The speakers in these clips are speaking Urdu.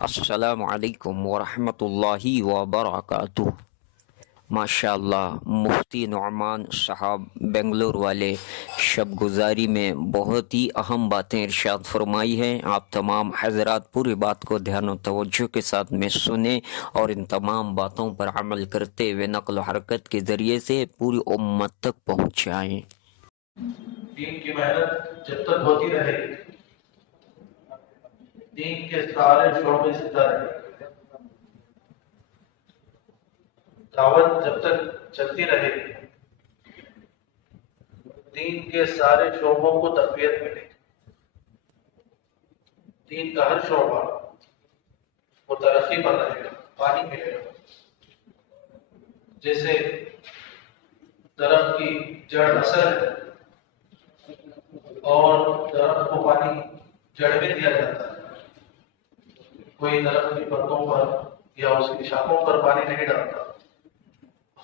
السلام علیکم ورحمۃ اللہ وبرکاتہ۔ ماشاء اللہ، مفتی نعمان صاحب بنگلور والے شب گزاری میں بہت ہی اہم باتیں ارشاد فرمائی ہیں۔ آپ تمام حضرات پوری بات کو دھیان و توجہ کے ساتھ میں سنیں اور ان تمام باتوں پر عمل کرتے ہوئے نقل و حرکت کے ذریعے سے پوری امت تک پہنچائیں۔ دین کی محنت جب تک ہوتی رہے گی، دین کے سارے شعبے زندہ رہے گی، دعوت جب تک چلتی رہے گی، دین کے سارے شعبوں کو تقویت ملے گی، دین کا ہر شعبہ وہ ترقی پر رہے گا، پانی ملے گا۔ جیسے درخت کی جڑ اثر ہے اور درخت کو پانی جڑ میں دیا جاتا ہے، کوئی درخت کی پتوں پر یا اس کی شاخوں پر پانی نہیں ڈالتا،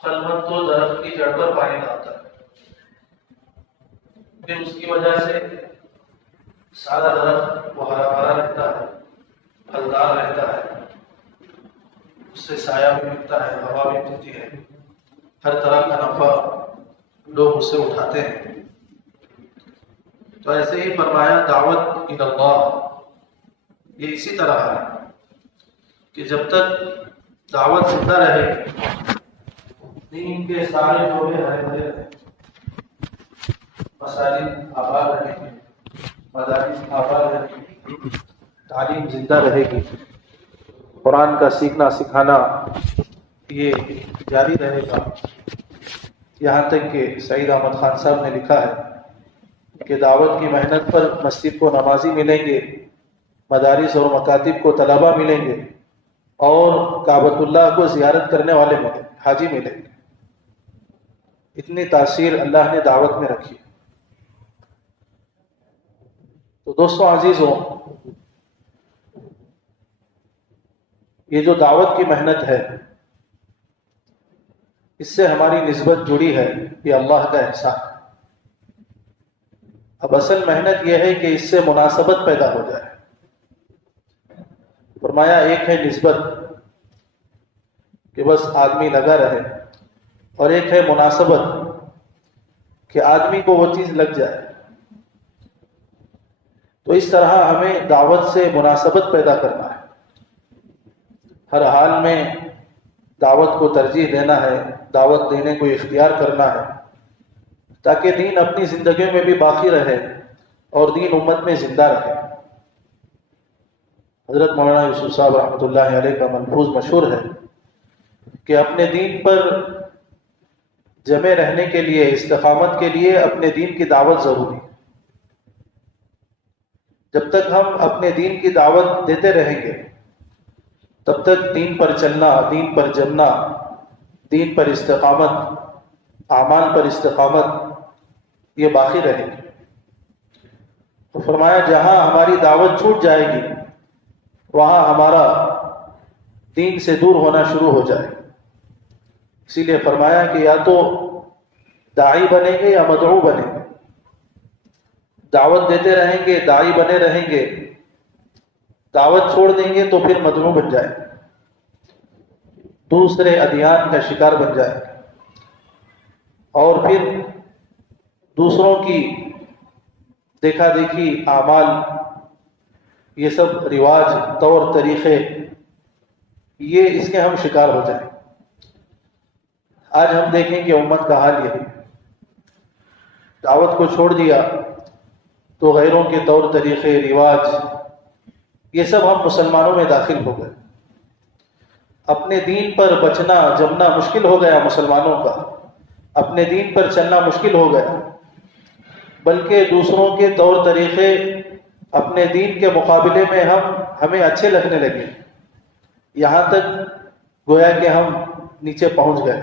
خلوت تو درخت کی جڑ پر پانی ڈالتا ہے، پھر اس کی وجہ سے سارا درخت وہ ہرا بھرا رہتا ہے، پھلدار رہتا ہے، اس سے سایہ بھی ملتا ہے، ہوا بھی ملتی ہے، ہر طرح کا نفع لوگ اس سے اٹھاتے ہیں۔ تو ایسے ہی فرمایا دعوت الی اللہ، یہ اسی طرح ہے کہ جب تک دعوت زندہ رہے، دین کے سارے شعبے ہرے بھرے رہے، مساجد آباد رہیں گے، مدارس آباد رہیں گے، تعلیم زندہ رہے گی، قرآن کا سیکھنا سکھانا یہ جاری رہے گا، یہاں تک کہ سعید احمد خان صاحب نے لکھا ہے کہ دعوت کی محنت پر مسجد کو نمازی ملیں گے، مدارس اور مکاتب کو طلبہ ملیں گے، اور کعبۃ اللہ کو زیارت کرنے والے ملیں گے، حاجی ملیں گے۔ اتنی تاثیر اللہ نے دعوت میں رکھی۔ تو دوستوں عزیزوں، یہ جو دعوت کی محنت ہے، اس سے ہماری نسبت جڑی ہے، یہ اللہ کا احسان۔ اب اصل محنت یہ ہے کہ اس سے مناسبت پیدا ہو جائے۔ فرمایا ایک ہے نسبت کہ بس آدمی لگا رہے، اور ایک ہے مناسبت کہ آدمی کو وہ چیز لگ جائے۔ تو اس طرح ہمیں دعوت سے مناسبت پیدا کرنا ہے، ہر حال میں دعوت کو ترجیح دینا ہے، دعوت دینے کو اختیار کرنا ہے، تاکہ دین اپنی زندگیوں میں بھی باقی رہے اور دین امت میں زندہ رہے۔ حضرت مولانا یوسف صاحب رحمۃ اللہ علیہ کا ملفوظ مشہور ہے کہ اپنے دین پر جمے رہنے کے لیے، استقامت کے لیے اپنے دین کی دعوت ضروری ہے۔ جب تک ہم اپنے دین کی دعوت دیتے رہیں گے، تب تک دین پر چلنا، دین پر جمنا، دین پر استقامت، اعمال پر استقامت یہ باقی رہے گی۔ تو فرمایا جہاں ہماری دعوت چھوٹ جائے گی، وہاں ہمارا دین سے دور ہونا شروع ہو جائے۔ اسی لیے فرمایا کہ یا تو داعی بنیں گے یا مدعو بنیں گے، دعوت دیتے رہیں گے، داعی بنے رہیں گے، دعوت چھوڑ دیں گے تو پھر مدعو بن جائے، دوسرے ادیان کا شکار بن جائے، اور پھر دوسروں کی دیکھا دیکھی اعمال، یہ سب رواج، طور طریقے، یہ اس کے ہم شکار ہو جائیں۔ آج ہم دیکھیں کہ امت کا حال یہی، دعوت کو چھوڑ دیا تو غیروں کے طور طریقے، رواج، یہ سب ہم مسلمانوں میں داخل ہو گئے۔ اپنے دین پر بچنا جمنا مشکل ہو گیا مسلمانوں کا، اپنے دین پر چلنا مشکل ہو گیا، بلکہ دوسروں کے طور طریقے اپنے دین کے مقابلے میں ہمیں اچھے لگنے لگے، یہاں تک گویا کہ ہم نیچے پہنچ گئے۔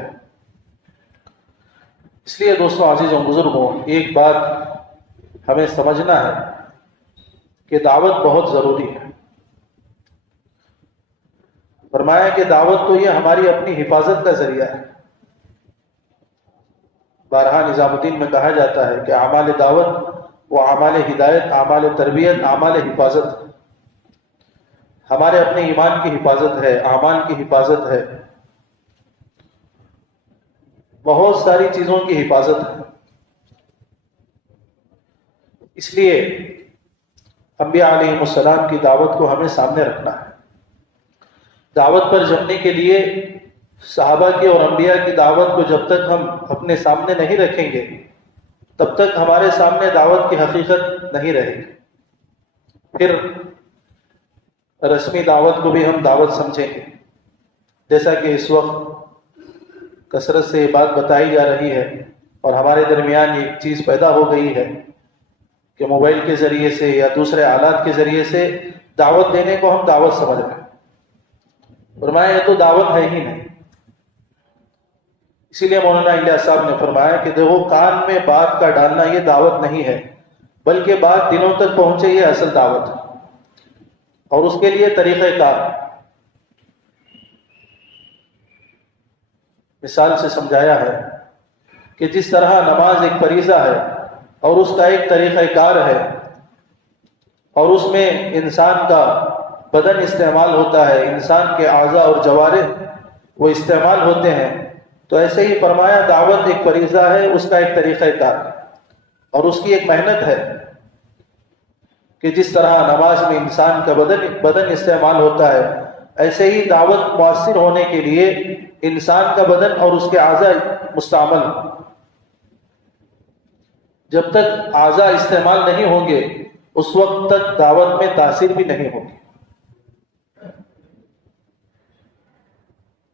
اس لیے دوستوں عزیزوں بزرگوں، ایک بات ہمیں سمجھنا ہے کہ دعوت بہت ضروری ہے۔ فرمایا کہ دعوت تو یہ ہماری اپنی حفاظت کا ذریعہ ہے۔ بارہا نظام الدین میں کہا جاتا ہے کہ اعمال دعوت وہ اعمال ہدایت، اعمال تربیت، اعمال حفاظت۔ ہمارے اپنے ایمان کی حفاظت ہے، اعمال کی حفاظت ہے، بہت ساری چیزوں کی حفاظت ہے۔ اس لیے انبیاء علیہ السلام کی دعوت کو ہمیں سامنے رکھنا ہے۔ دعوت پر جمنے کے لیے صحابہ کی اور انبیاء کی دعوت کو جب تک ہم اپنے سامنے نہیں رکھیں گے تب تک ہمارے سامنے دعوت کی حقیقت نہیں رہے گی۔ پھر رسمی دعوت کو بھی ہم دعوت سمجھیں گے، جیسا کہ اس وقت کثرت سے یہ بات بتائی جا رہی ہے اور ہمارے درمیان یہ چیز پیدا ہو گئی ہے کہ موبائل کے ذریعے سے یا دوسرے آلات کے ذریعے سے دعوت دینے کو ہم دعوت سمجھ رہے ہیں۔ فرمایا یہ تو دعوت ہے ہی نہیں۔ اسی لیے مولانا الیاس صاحب نے فرمایا کہ دیکھو، کان میں بات کا ڈالنا یہ دعوت نہیں ہے، بلکہ بات دلوں تک پہنچے یہ اصل دعوت ہے، اور اس کے لیے طریقہ کار مثال سے سمجھایا ہے کہ جس طرح نماز ایک فریضہ ہے اور اس کا ایک طریقہ کار ہے اور اس میں انسان کا بدن استعمال ہوتا ہے، انسان کے اعضاء اور جوارح وہ استعمال ہوتے ہیں، تو ایسے ہی فرمایا دعوت ایک فریضہ ہے، اس کا ایک طریقہ کار اور اس کی ایک محنت ہے کہ جس طرح نماز میں انسان کا بدن استعمال ہوتا ہے، ایسے ہی دعوت مؤثر ہونے کے لیے انسان کا بدن اور اس کے اعضاء مستعمل ہوں۔ جب تک اعضاء استعمال نہیں ہوں گے اس وقت تک دعوت میں تاثیر بھی نہیں ہوگی۔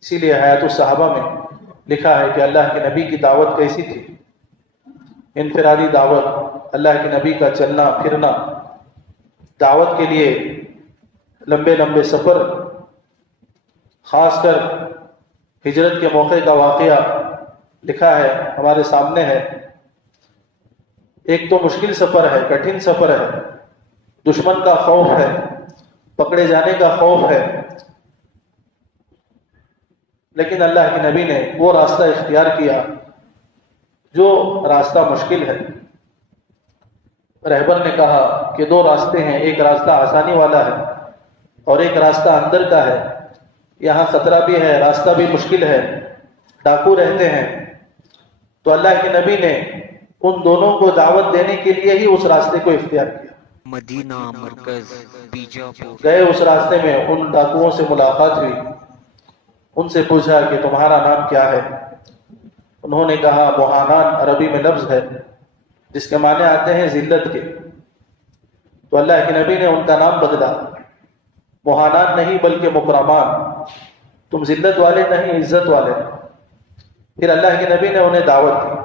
اسی لیے حیات الصحابہ میں لکھا ہے کہ اللہ کے نبی کی دعوت کیسی تھی؟ انفرادی دعوت، اللہ کے نبی کا چلنا پھرنا، دعوت کے لیے لمبے لمبے سفر، خاص کر ہجرت کے موقع کا واقعہ لکھا ہے، ہمارے سامنے ہے۔ ایک تو مشکل سفر ہے، کٹھن سفر ہے، دشمن کا خوف ہے، پکڑے جانے کا خوف ہے، لیکن اللہ کے نبی نے وہ راستہ اختیار کیا جو راستہ مشکل ہے۔ رہبر نے کہا کہ دو راستے ہیں، ایک راستہ آسانی والا ہے اور ایک راستہ اندر کا ہے، یہاں خطرہ بھی ہے، راستہ بھی مشکل ہے، ڈاکو رہتے ہیں۔ تو اللہ کے نبی نے ان دونوں کو دعوت دینے کے لیے ہی اس راستے کو اختیار کیا۔ مدینہ مرکز بیجاپور گئے اس راستے میں، ان ڈاکوؤں سے ملاقات ہوئی، ان سے پوچھا کہ تمہارا نام کیا ہے؟ انہوں نے کہا موہانان عربی میں لفظ ہے جس کے معنی آتے ہیں ذلت کے۔ تو اللہ کے نبی نے ان کا نام بدلا، موہانان نہیں بلکہ مکرمان، تم ذلت والے نہیں عزت والے۔ پھر اللہ کے نبی نے انہیں دعوت دی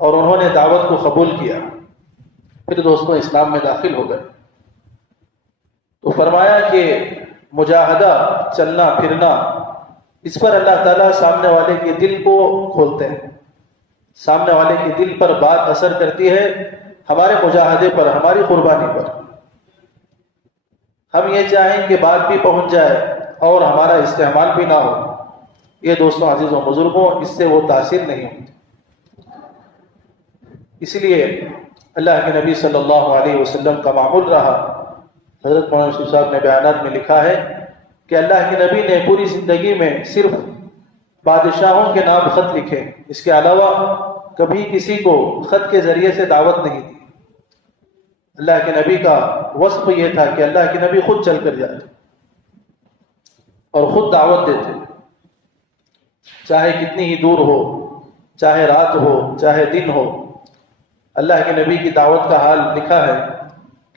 اور انہوں نے دعوت کو قبول کیا، پھر دوستوں اسلام میں داخل ہو گئے۔ تو فرمایا کہ مجاہدہ، چلنا پھرنا، اس پر اللہ تعالیٰ سامنے والے کے دل کو کھولتے ہیں، سامنے والے کے دل پر بات اثر کرتی ہے ہمارے مجاہدے پر، ہماری قربانی پر۔ ہم یہ چاہیں کہ بات بھی پہنچ جائے اور ہمارا استعمال بھی نہ ہو، یہ دوستوں عزیزوں بزرگوں اس سے وہ تاثیر نہیں ہوتی۔ اس لیے اللہ کے نبی صلی اللہ علیہ وسلم کا معمول رہا، حضرت مولانا شیخ صاحب نے بیانات میں لکھا ہے کہ اللہ کے نبی نے پوری زندگی میں صرف بادشاہوں کے نام خط لکھے، اس کے علاوہ کبھی کسی کو خط کے ذریعے سے دعوت نہیں دی۔ اللہ کے نبی کا وصف یہ تھا کہ اللہ کے نبی خود چل کر جاتے اور خود دعوت دیتے، چاہے کتنی ہی دور ہو، چاہے رات ہو، چاہے دن ہو۔ اللہ کے نبی کی دعوت کا حال لکھا ہے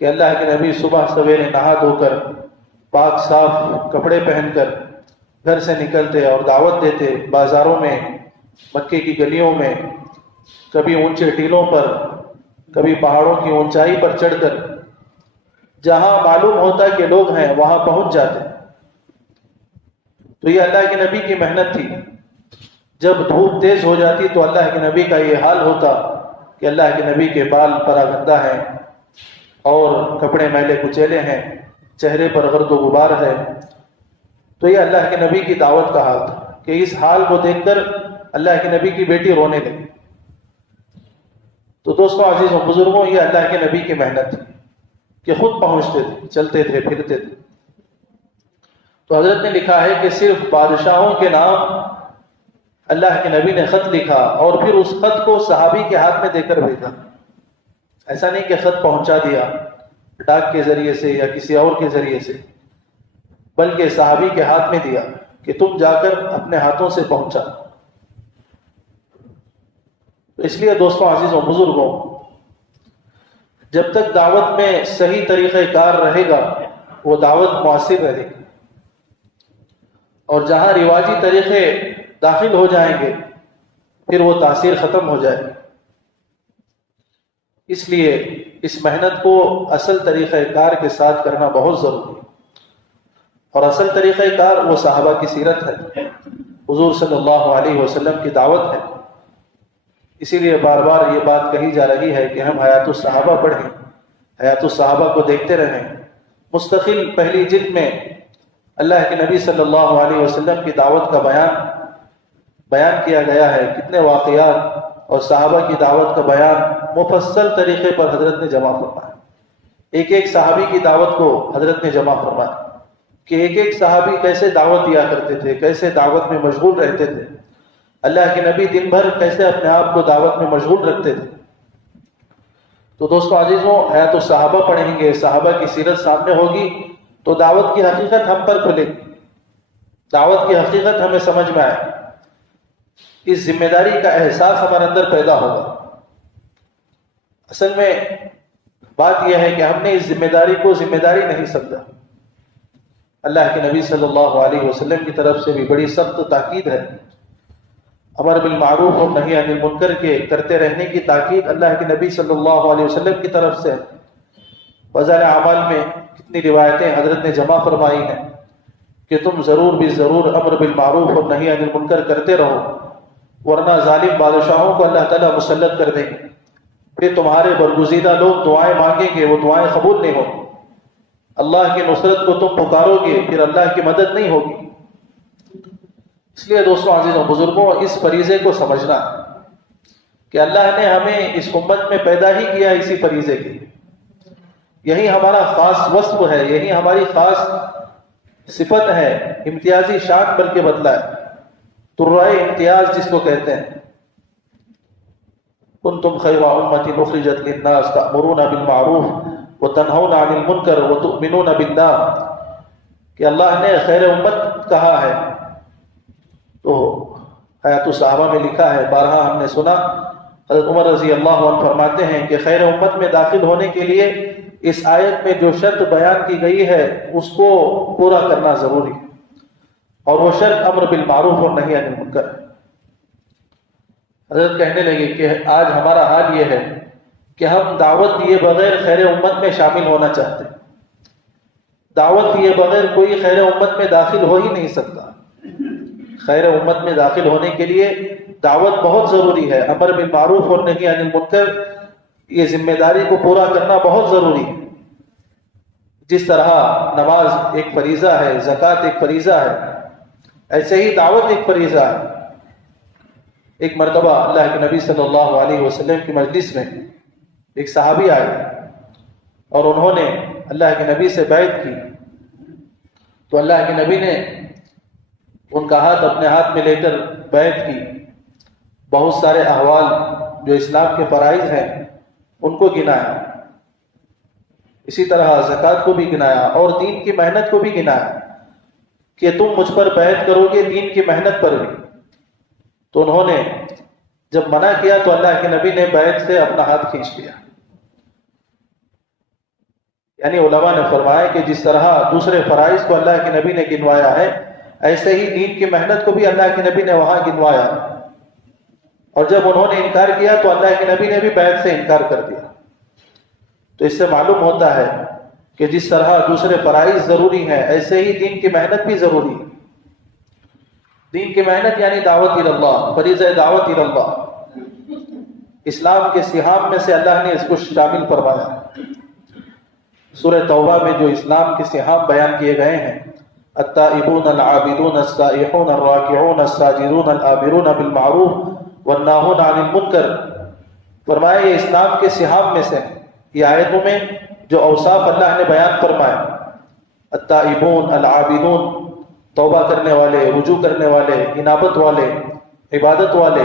کہ اللہ کے نبی صبح سویرے نہا دھو کر پاک صاف کپڑے پہن کر گھر سے نکلتے اور دعوت دیتے، بازاروں میں، مکے کی گلیوں میں، کبھی اونچے ٹیلوں پر، کبھی پہاڑوں کی اونچائی پر چڑھ کر، جہاں معلوم ہوتا کہ لوگ ہیں وہاں پہنچ جاتے۔ تو یہ اللہ کے نبی کی محنت تھی۔ جب دھوپ تیز ہو جاتی تو اللہ کے نبی کا یہ حال ہوتا کہ اللہ کے نبی کے بال پراگندہ ہیں اور کپڑے میلے کچیلے ہیں، چہرے پر گرد و غبار ہے۔ تو یہ اللہ کے نبی کی دعوت کا حال تھا کہ اس حال کو دیکھ کر اللہ کے نبی کی بیٹی رونے لگی۔ تو دوستوں عزیزوں بزرگوں، یہ اللہ کے نبی کی محنت تھی کہ خود پہنچتے تھے، چلتے تھے، پھرتے تھے، تو حضرت نے لکھا ہے کہ صرف بادشاہوں کے نام اللہ کے نبی نے خط لکھا اور پھر اس خط کو صحابی کے ہاتھ میں دے کر بھیجا. ایسا نہیں کہ خط پہنچا دیا ڈاک کے ذریعے سے یا کسی اور کے ذریعے سے، بلکہ صحابی کے ہاتھ میں دیا کہ تم جا کر اپنے ہاتھوں سے پہنچا. اس لیے دوستوں، عزیزوں، بزرگوں، جب تک دعوت میں صحیح طریقہ کار رہے گا وہ دعوت مؤثر رہے گی، اور جہاں رواجی طریقے داخل ہو جائیں گے پھر وہ تاثیر ختم ہو جائے گی. اس لیے اس محنت کو اصل طریقہ کار کے ساتھ کرنا بہت ضروری ہے، اور اصل طریقہ کار وہ صحابہ کی سیرت ہے، حضور صلی اللہ علیہ وسلم کی دعوت ہے. اسی لیے بار بار یہ بات کہی جا رہی ہے کہ ہم حیات الصحابہ پڑھیں، حیات الصحابہ کو دیکھتے رہیں. مستقل پہلی جلد میں اللہ کے نبی صلی اللہ علیہ وسلم کی دعوت کا بیان کیا گیا ہے. کتنے واقعات اور صحابہ کی دعوت کا بیان مفصل طریقے پر حضرت نے جمع فرمایا. ایک ایک صحابی کی دعوت کو حضرت نے جمع فرمایا کہ ایک ایک صحابی کیسے دعوت دیا کرتے تھے، کیسے دعوت میں مشغول رہتے تھے. اللہ کے نبی دن بھر کیسے اپنے آپ کو دعوت میں مشغول رکھتے تھے. تو دوستو عزیزوں، حیات الصحابہ پڑھیں گے، صحابہ کی سیرت سامنے ہوگی تو دعوت کی حقیقت ہم پر کھلے گی، دعوت کی حقیقت ہمیں سمجھ میں آئے، اس ذمہ داری کا احساس ہمارے اندر پیدا ہوگا. اصل میں بات یہ ہے کہ ہم نے اس ذمہ داری کو ذمہ داری نہیں سمجھا. اللہ کے نبی صلی اللہ علیہ وسلم کی طرف سے بھی بڑی سخت تاکید ہے. امر بالمعروف اور نہی عن المنکر کے کرتے رہنے کی تاکید اللہ کے نبی صلی اللہ علیہ وسلم کی طرف سے. وزارت اعمال میں کتنی روایتیں حضرت نے جمع فرمائی ہیں کہ تم ضرور بھی ضرور امر بالمعروف اور نہی عن المنکر کرتے رہو، ورنہ ظالم بادشاہوں کو اللہ تعالیٰ مسلط کر دیں گے. پھر تمہارے برگزیدہ لوگ دعائیں مانگیں گے، وہ دعائیں قبول نہیں ہوں. اللہ کی نصرت کو تم پکارو گے، پھر اللہ کی مدد نہیں ہوگی. اس لیے دوستوں عزیزوں بزرگوں، اس فریضے کو سمجھنا کہ اللہ نے ہمیں اس امت میں پیدا ہی کیا اسی فریضے کے لیے. یہی ہمارا خاص وصف ہے، یہی ہماری خاص صفت ہے، امتیازی شان بلکہ بدلا ہے، ترائے امتیاز جس کو کہتے ہیں. کنتم خیر امۃ اخرجت للناس تأمرون بالمعروف وتنہون عن المنکر وتؤمنون باللہ، کہ اللہ نے خیر امت کہا ہے. تو حیات الصحابہ میں لکھا ہے، بارہا ہم نے سنا، حضرت عمر رضی اللہ عنہ فرماتے ہیں کہ خیر امت میں داخل ہونے کے لیے اس آیت میں جو شرط بیان کی گئی ہے اس کو پورا کرنا ضروری ہے، اور وہ شرط امر بالمعروف اور نہی عن المنکر ہے. حضرت کہنے لگے کہ آج ہمارا حال یہ ہے کہ ہم دعوت دیے بغیر خیر امت میں شامل ہونا چاہتے ہیں. دعوت دیے بغیر کوئی خیر امت میں داخل ہو ہی نہیں سکتا. خیر امت میں داخل ہونے کے لیے دعوت بہت ضروری ہے، امر بالمعروف اور نہی عن المنکر، یہ ذمہ داری کو پورا کرنا بہت ضروری ہے. جس طرح نماز ایک فریضہ ہے، زکوٰۃ ایک فریضہ ہے، ایسے ہی دعوت ایک فریضہ ہے. ایک مرتبہ اللہ کے نبی صلی اللہ علیہ وسلم کی مجلس میں ایک صحابی آئے اور انہوں نے اللہ کے نبی سے بیعت کی. تو اللہ کے نبی نے ان کا ہاتھ اپنے ہاتھ میں لے کر بیعت کی. بہت سارے احوال جو اسلام کے فرائض ہیں ان کو گنایا، اسی طرح زکوٰۃ کو بھی گنایا اور دین کی محنت کو بھی گنایا کہ تم مجھ پر بیعت کرو گے دین کی محنت پر بھی. تو انہوں نے جب منع کیا تو اللہ کے نبی نے بیعت سے اپنا ہاتھ کھینچ لیا. یعنی علماء نے فرمایا کہ جس طرح دوسرے فرائض کو اللہ کے نبی نے گنوایا ہے، ایسے ہی دین کی محنت کو بھی اللہ کے نبی نے وہاں گنوایا. اور جب انہوں نے انکار کیا تو اللہ کے نبی نے بھی بیعت سے انکار کر دیا. تو اس سے معلوم ہوتا ہے کہ جس طرح دوسرے فرائض ضروری ہیں ایسے ہی دین کی محنت بھی ضروری ہے. دین کی محنت یعنی دعوت اللہ، فریضہ دعوت اللہ. اسلام کے سہام میں سے اللہ نے اس کو شامل فرمایا. سورہ توبہ میں جو اسلام کے سہام بیان کیے گئے ہیں، التائبون العابدون السائحون الراکعون الساجدون الآمرون بالمعروف والناہون عن المنکر، فرمایا یہ اسلام کے سہام میں سے. یہ آیتوں میں جو اوصاف اللہ نے بیان فرمائے، التائبون العابدون توبہ کرنے والے، رجوع کرنے والے، انابت والے، عبادت والے،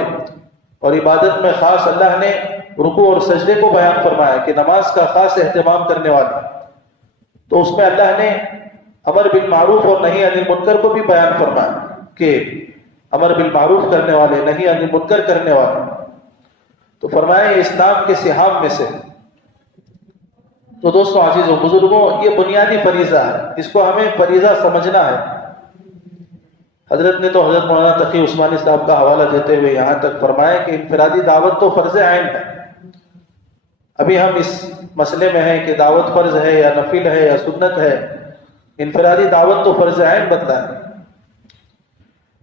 اور عبادت میں خاص اللہ نے رکوع اور سجدے کو بیان فرمایا کہ نماز کا خاص اہتمام کرنے والے، تو اس میں اللہ نے امر بالمعروف اور نہی عن المنکر کو بھی بیان فرمایا کہ امر بالمعروف کرنے والے، نہی عن المنکر کرنے والے، تو فرمایا یہ اسلام کے صحاب میں سے۔ تو دوستوں، عزیز و بزرگوں، یہ بنیادی فریضہ ہے، اس کو ہمیں فریضہ سمجھنا ہے۔ حضرت نے تو حضرت مولانا تقی عثمانی صاحب کا حوالہ دیتے ہوئے یہاں تک فرمایا کہ انفرادی دعوت تو فرض عین ہے۔ ابھی ہم اس مسئلے میں ہیں کہ دعوت فرض ہے یا نفل ہے یا سنت ہے، انفرادی دعوت تو فرض عین بنتا ہے۔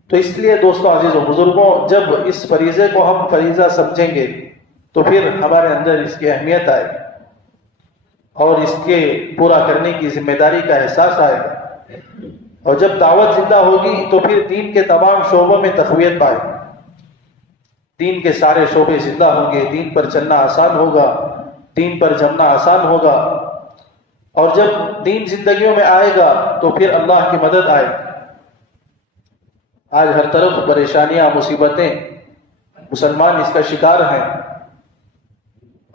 تو اس لیے دوستوں، عزیز و بزرگوں، جب اس فریضے کو ہم فریضہ سمجھیں گے تو پھر ہمارے اندر اس کی اہمیت آئے گی اور اس کے پورا کرنے کی ذمہ داری کا احساس آئے گا، اور جب دعوت زندہ ہوگی تو پھر دین کے تمام شعبوں میں تقویت پائے گی، دین کے سارے شعبے زندہ ہوں گے، دین پر چلنا آسان ہوگا، دین پر جمنا آسان ہوگا، اور جب دین زندگیوں میں آئے گا تو پھر اللہ کی مدد آئے گی۔ آج ہر طرف پریشانیاں، مصیبتیں، مسلمان اس کا شکار ہیں،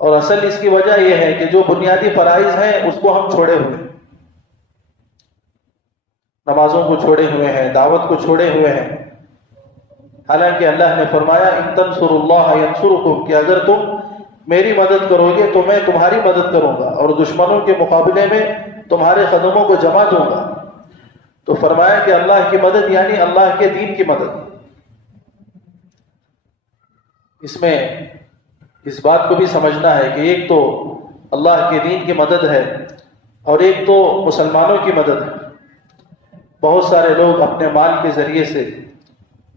اور اصل اس کی وجہ یہ ہے کہ جو بنیادی فرائض ہیں اس کو ہم چھوڑے ہوئے ہیں، نمازوں کو چھوڑے ہوئے ہیں، دعوت کو چھوڑے ہوئے ہیں، حالانکہ اللہ نے فرمایا ان تنصروا اللہ ینصرکم، کہ اگر تم میری مدد کرو گے تو میں تمہاری مدد کروں گا اور دشمنوں کے مقابلے میں تمہارے قدموں کو جما دوں گا۔ تو فرمایا کہ اللہ کی مدد یعنی اللہ کے دین کی مدد۔ اس میں اس بات کو بھی سمجھنا ہے کہ ایک تو اللہ کے دین کی مدد ہے اور ایک تو مسلمانوں کی مدد ہے۔ بہت سارے لوگ اپنے مال کے ذریعے سے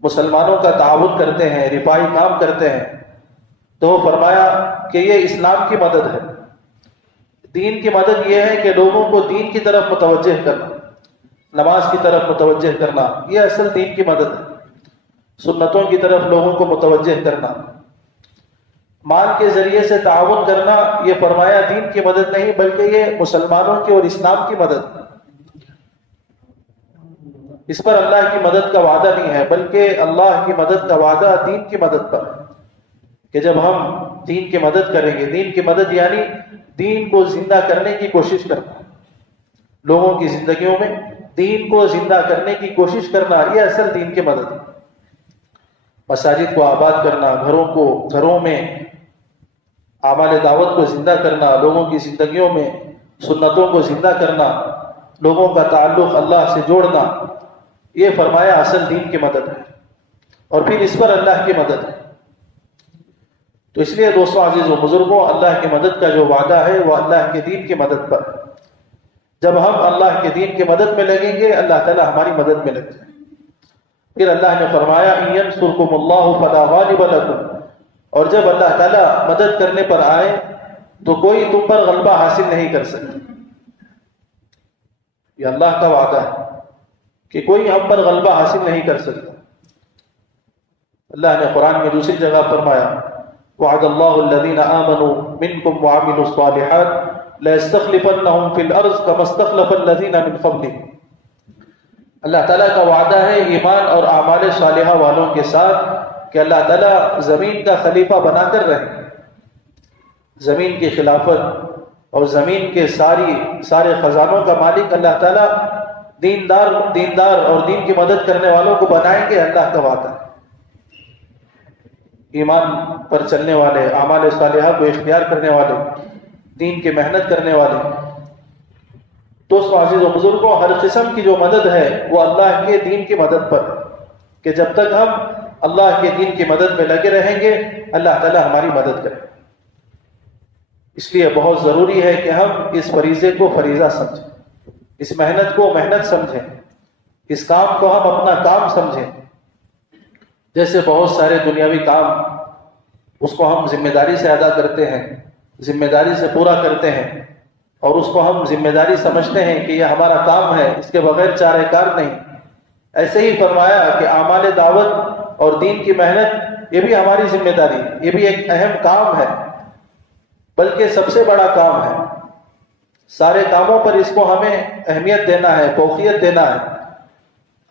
مسلمانوں کا تعاون کرتے ہیں، رفاعی کام کرتے ہیں، تو وہ فرمایا کہ یہ اسلام کی مدد ہے۔ دین کی مدد یہ ہے کہ لوگوں کو دین کی طرف متوجہ کرنا، نماز کی طرف متوجہ کرنا، یہ اصل دین کی مدد ہے۔ سنتوں کی طرف لوگوں کو متوجہ کرنا، مال کے ذریعے سے تعاون کرنا، یہ فرمایا دین کی مدد نہیں بلکہ یہ مسلمانوں کی اور اسلام کی مدد ہے۔ اس پر اللہ کی مدد کا وعدہ نہیں ہے بلکہ اللہ کی مدد کا وعدہ دین کی مدد پر ہے، کہ جب ہم دین کی مدد کریں گے، دین کی مدد یعنی دین کو زندہ کرنے کی کوشش کرنا، لوگوں کی زندگیوں میں دین کو زندہ کرنے کی کوشش کرنا، یہ اصل دین کی مدد ہے۔ مساجد کو آباد کرنا، گھروں میں اعمال دعوت کو زندہ کرنا، لوگوں کی زندگیوں میں سنتوں کو زندہ کرنا، لوگوں کا تعلق اللہ سے جوڑنا، یہ فرمایا اصل دین کی مدد ہے، اور پھر اس پر اللہ کی مدد ہے۔ تو اس لیے دوستوں، عزیز و بزرگوں، اللہ کی مدد کا جو وعدہ ہے وہ اللہ کے دین کی مدد پر۔ جب ہم اللہ کے دین کی مدد میں لگیں گے، اللہ تعالیٰ ہماری مدد میں لگ جائے۔ پھر اللہ نے فرمایا ان ینصرکم اللہ فلا غالب لکم، اور جب اللہ تعالیٰ مدد کرنے پر آئے تو کوئی تم پر غلبہ حاصل نہیں کر سکتا۔ یہ اللہ کا وعدہ ہے کہ کوئی ہم پر غلبہ حاصل نہیں کر سکتا۔ اللہ نے قرآن میں دوسری جگہ فرمایا وعد اللہ الذین آمنوا منکم وعملوا الصالحات لَيَسْتَخْلِفَنَّهُمْ فِي الْأَرْضِ كَمَا اسْتَخْلَفَ الَّذِينَ مِنْ قَبْلِهِمْ۔ اللہ تعالیٰ کا وعدہ ہے ایمان اور اعمال صالحہ والوں کے ساتھ کہ اللہ تعالیٰ زمین کا خلیفہ بنا کر رہے، زمین کی خلافت اور زمین کے سارے خزانوں کا مالک اللہ تعالیٰ دیندار اور دین کی مدد کرنے والوں کو بنائیں گے۔ اللہ کا وعدہ ہے، ایمان پر چلنے والے، اعمال صالحہ کو اختیار کرنے والے، دین کی محنت کرنے والے۔ دوستو، عزیز و بزرگوں، ہر قسم کی جو مدد ہے وہ اللہ کے دین کی مدد پر، کہ جب تک ہم اللہ کے دین کی مدد میں لگے رہیں گے اللہ تعالیٰ ہماری مدد کرے۔ اس لیے بہت ضروری ہے کہ ہم اس فریضے کو فریضہ سمجھیں، اس محنت کو محنت سمجھیں، اس کام کو ہم اپنا کام سمجھیں۔ جیسے بہت سارے دنیاوی کام اس کو ہم ذمہ داری سے ادا کرتے ہیں، ذمہ داری سے پورا کرتے ہیں، اور اس کو ہم ذمہ داری سمجھتے ہیں کہ یہ ہمارا کام ہے، اس کے بغیر چارہ کار نہیں۔ ایسے ہی فرمایا کہ اعمال دعوت اور دین کی محنت یہ بھی ہماری ذمہ داری، یہ بھی ایک اہم کام ہے، بلکہ سب سے بڑا کام ہے۔ سارے کاموں پر اس کو ہمیں اہمیت دینا ہے، فوقیت دینا ہے۔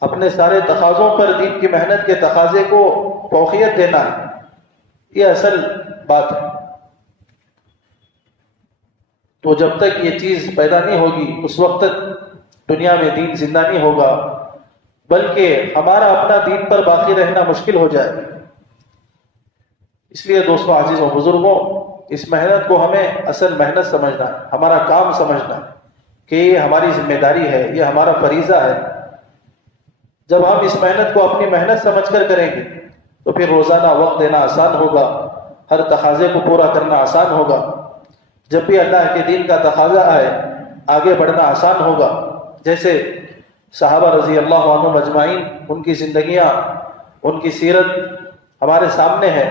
اپنے سارے تقاضوں پر دین کی محنت کے تقاضے کو فوقیت دینا ہے، یہ اصل بات ہے۔ تو جب تک یہ چیز پیدا نہیں ہوگی اس وقت تک دنیا میں دین زندہ نہیں ہوگا، بلکہ ہمارا اپنا دین پر باقی رہنا مشکل ہو جائے گا۔ اس لیے دوستوں، عزیزوں، بزرگوں، اس محنت کو ہمیں اصل محنت سمجھنا ہے، ہمارا کام سمجھنا ہے کہ یہ ہماری ذمہ داری ہے، یہ ہمارا فریضہ ہے۔ جب ہم اس محنت کو اپنی محنت سمجھ کر کریں گے تو پھر روزانہ وقت دینا آسان ہوگا، ہر تقاضے کو پورا کرنا آسان ہوگا۔ جب بھی اللہ کے دین کا تقاضا آئے آگے بڑھنا آسان ہوگا۔ جیسے صحابہ رضی اللہ عنہم اجمعین، ان کی زندگیاں، ان کی سیرت ہمارے سامنے ہے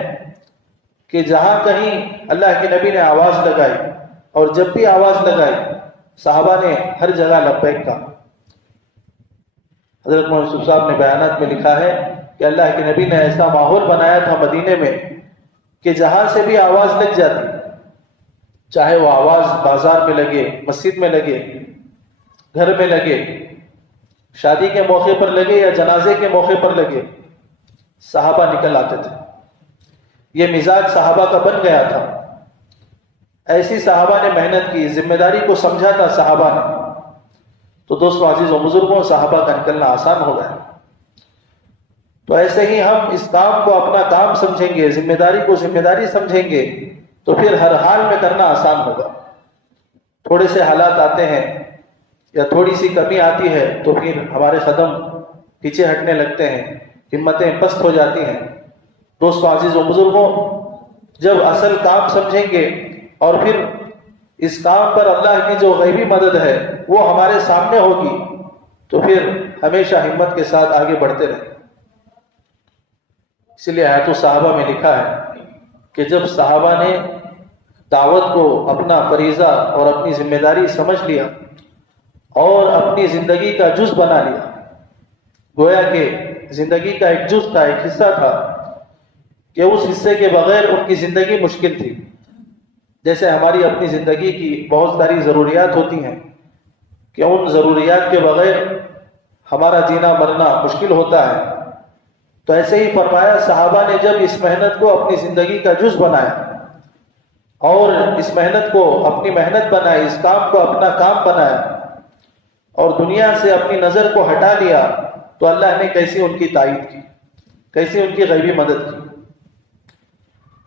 کہ جہاں کہیں اللہ کے نبی نے آواز لگائی، اور جب بھی آواز لگائی صحابہ نے ہر جگہ لبیک کہا۔ حضرت محمد یوسف صاحب نے بیانات میں لکھا ہے کہ اللہ کے نبی نے ایسا ماحول بنایا تھا مدینے میں کہ جہاں سے بھی آواز لگ جاتی، چاہے وہ آواز بازار میں لگے، مسجد میں لگے، گھر میں لگے، شادی کے موقع پر لگے یا جنازے کے موقع پر لگے، صحابہ نکل آتے تھے۔ یہ مزاج صحابہ کا بن گیا تھا۔ ایسی صحابہ نے محنت کی، ذمہ داری کو سمجھا تھا صحابہ نے۔ تو دوستو، عزیز و بزرگوں، صحابہ کا نکلنا آسان ہو گیا۔ تو ایسے ہی ہم اس کام کو اپنا کام سمجھیں گے، ذمہ داری کو ذمہ داری سمجھیں گے، تو پھر ہر حال میں کرنا آسان ہوگا۔ تھوڑے سے حالات آتے ہیں یا تھوڑی سی کمی آتی ہے تو پھر ہمارے قدم پیچھے ہٹنے لگتے ہیں، ہمتیں پست ہو جاتی ہیں۔ دوستو، عزیز و بزرگوں، جب اصل کام سمجھیں گے اور پھر اس کام پر اللہ کی جو غیبی مدد ہے وہ ہمارے سامنے ہوگی تو پھر ہمیشہ ہمت کے ساتھ آگے بڑھتے رہیں۔ اس لیے حیات الصحابہ میں لکھا ہے کہ جب صحابہ نے دعوت کو اپنا فریضہ اور اپنی ذمہ داری سمجھ لیا اور اپنی زندگی کا جز بنا لیا، گویا کہ زندگی کا ایک جز تھا، ایک حصہ تھا کہ اس حصے کے بغیر ان کی زندگی مشکل تھی۔ جیسے ہماری اپنی زندگی کی بہت ساری ضروریات ہوتی ہیں کہ ان ضروریات کے بغیر ہمارا جینا مرنا مشکل ہوتا ہے، تو ایسے ہی فرمایا صحابہ نے جب اس محنت کو اپنی زندگی کا جز بنایا اور اس محنت کو اپنی محنت بنائی، اس کام کو اپنا کام بنایا اور دنیا سے اپنی نظر کو ہٹا لیا، تو اللہ نے کیسی ان کی تائید کی، کیسی ان کی غیبی مدد کی۔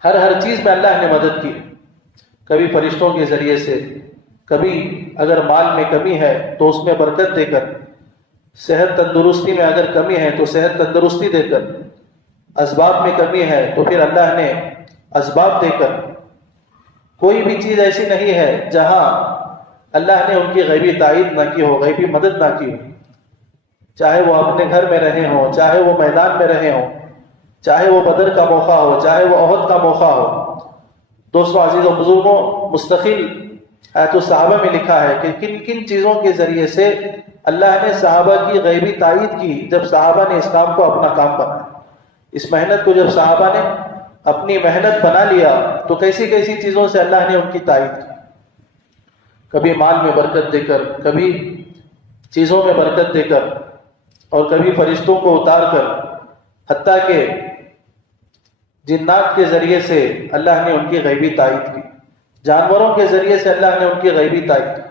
ہر چیز میں اللہ نے مدد کی، کبھی فرشتوں کے ذریعے سے، کبھی اگر مال میں کمی ہے تو اس میں برکت دے کر، صحت تندرستی میں اگر کمی ہے تو صحت تندرستی دے کر، اسباب میں کمی ہے تو پھر اللہ نے اسباب دے کر۔ کوئی بھی چیز ایسی نہیں ہے جہاں اللہ نے ان کی غیبی تائید نہ کی ہو، غیبی مدد نہ کی ہو، چاہے وہ اپنے گھر میں رہے ہوں، چاہے وہ میدان میں رہے ہوں، چاہے وہ بدر کا موقع ہو، چاہے وہ احد کا موقع ہو۔ دوستو، عزیز و بزرگوں، مستقل آیت الصحابہ میں لکھا ہے کہ کن کن چیزوں کے ذریعے سے اللہ نے صحابہ کی غیبی تائید کی جب صحابہ نے اس کام کو اپنا کام بنایا۔ اس محنت کو جب صحابہ نے اپنی محنت بنا لیا تو کیسی کیسی چیزوں سے اللہ نے ان کی تائید کی، کبھی مال میں برکت دے کر، کبھی چیزوں میں برکت دے کر، اور کبھی فرشتوں کو اتار کر، حتیٰ کہ جنات کے ذریعے سے اللہ نے ان کی غیبی تائید کی، جانوروں کے ذریعے سے اللہ نے ان کی غیبی تائید کی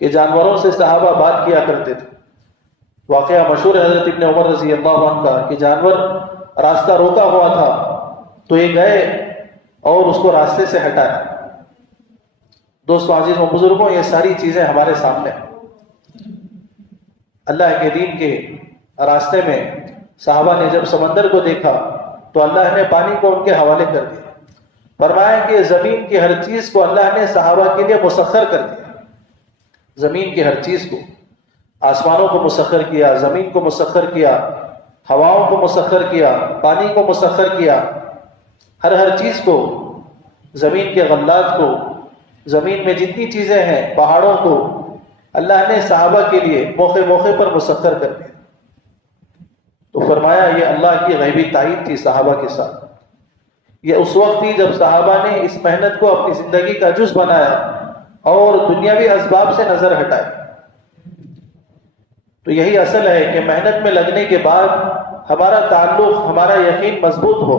کہ جانوروں سے صحابہ بات کیا کرتے تھے۔ واقعہ مشہور ہے حضرت ابن عمر رضی اللہ عنہ کا کہ جانور راستہ روکا ہوا تھا تو یہ گئے اور اس کو راستے سے ہٹایا۔ دوستو، عزیز و بزرگوں، یہ ساری چیزیں ہمارے سامنے ہیں۔ اللہ کے دین کے راستے میں صحابہ نے جب سمندر کو دیکھا تو اللہ نے پانی کو ان کے حوالے کر دیا، فرمایا کہ زمین کی ہر چیز کو اللہ نے صحابہ کے لیے مسخر کر دیا۔ زمین کی ہر چیز کو، آسمانوں کو مسخر کیا، زمین کو مسخر کیا، ہواؤں کو مسخر کیا، پانی کو مسخر کیا، ہر چیز کو، زمین کے غلات کو، زمین میں جتنی چیزیں ہیں، پہاڑوں کو اللہ نے صحابہ کے لیے موقع موقع پر مسخر کر دیا۔ تو فرمایا یہ اللہ کی غیبی تائید تھی صحابہ کے ساتھ۔ یہ اس وقت تھی جب صحابہ نے اس محنت کو اپنی زندگی کا جز بنایا اور دنیاوی اسباب سے نظر ہٹائی۔ تو یہی اصل ہے کہ محنت میں لگنے کے بعد ہمارا تعلق، ہمارا یقین مضبوط ہو.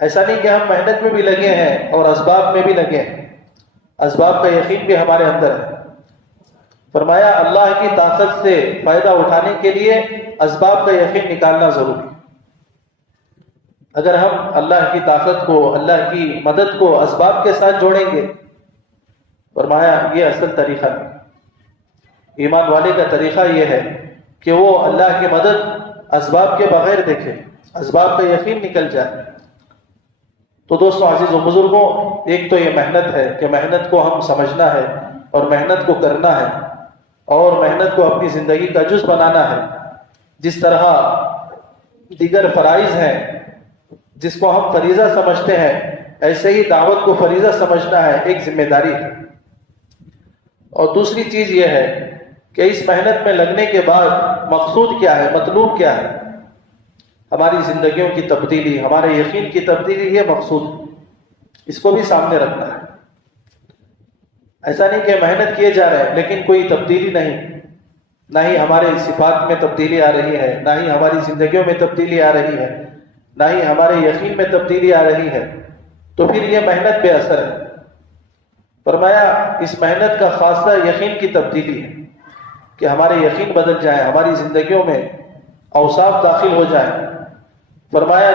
ایسا نہیں کہ ہم محنت میں بھی لگے ہیں اور اسباب میں بھی لگے ہیں، اسباب کا یقین بھی ہمارے اندر ہے. فرمایا اللہ کی طاقت سے فائدہ اٹھانے کے لیے اسباب کا یقین نکالنا ضروری ہے. اگر ہم اللہ کی طاقت کو، اللہ کی مدد کو اسباب کے ساتھ جوڑیں گے، فرمایا یہ اصل طریقہ نہیں. ایمان والے کا طریقہ یہ ہے کہ وہ اللہ کی مدد اسباب کے بغیر دیکھے، اسباب کا یقین نکل جائے. تو دوستوں، عزیز و بزرگوں، ایک تو یہ محنت ہے کہ محنت کو ہم سمجھنا ہے اور محنت کو کرنا ہے اور محنت کو اپنی زندگی کا جز بنانا ہے. جس طرح دیگر فرائض ہیں جس کو ہم فریضہ سمجھتے ہیں، ایسے ہی دعوت کو فریضہ سمجھنا ہے، ایک ذمہ داری ہے. اور دوسری چیز یہ ہے کہ اس محنت میں لگنے کے بعد مقصود کیا ہے، مطلوب کیا ہے؟ ہماری زندگیوں کی تبدیلی، ہمارے یقین کی تبدیلی، یہ مقصود، اس کو بھی سامنے رکھنا ہے. ایسا نہیں کہ محنت کیے جا رہے ہیں لیکن کوئی تبدیلی نہیں، نہ ہی ہمارے صفات میں تبدیلی آ رہی ہے، نہ ہی ہماری زندگیوں میں تبدیلی آ رہی ہے، نہ ہی ہمارے یقین میں تبدیلی آ رہی ہے، تو پھر یہ محنت بے اثر ہے. فرمایا اس محنت کا خاصہ یقین کی تبدیلی ہے کہ ہمارے یقین بدل جائیں، ہماری زندگیوں میں اوصاف داخل ہو جائیں. فرمایا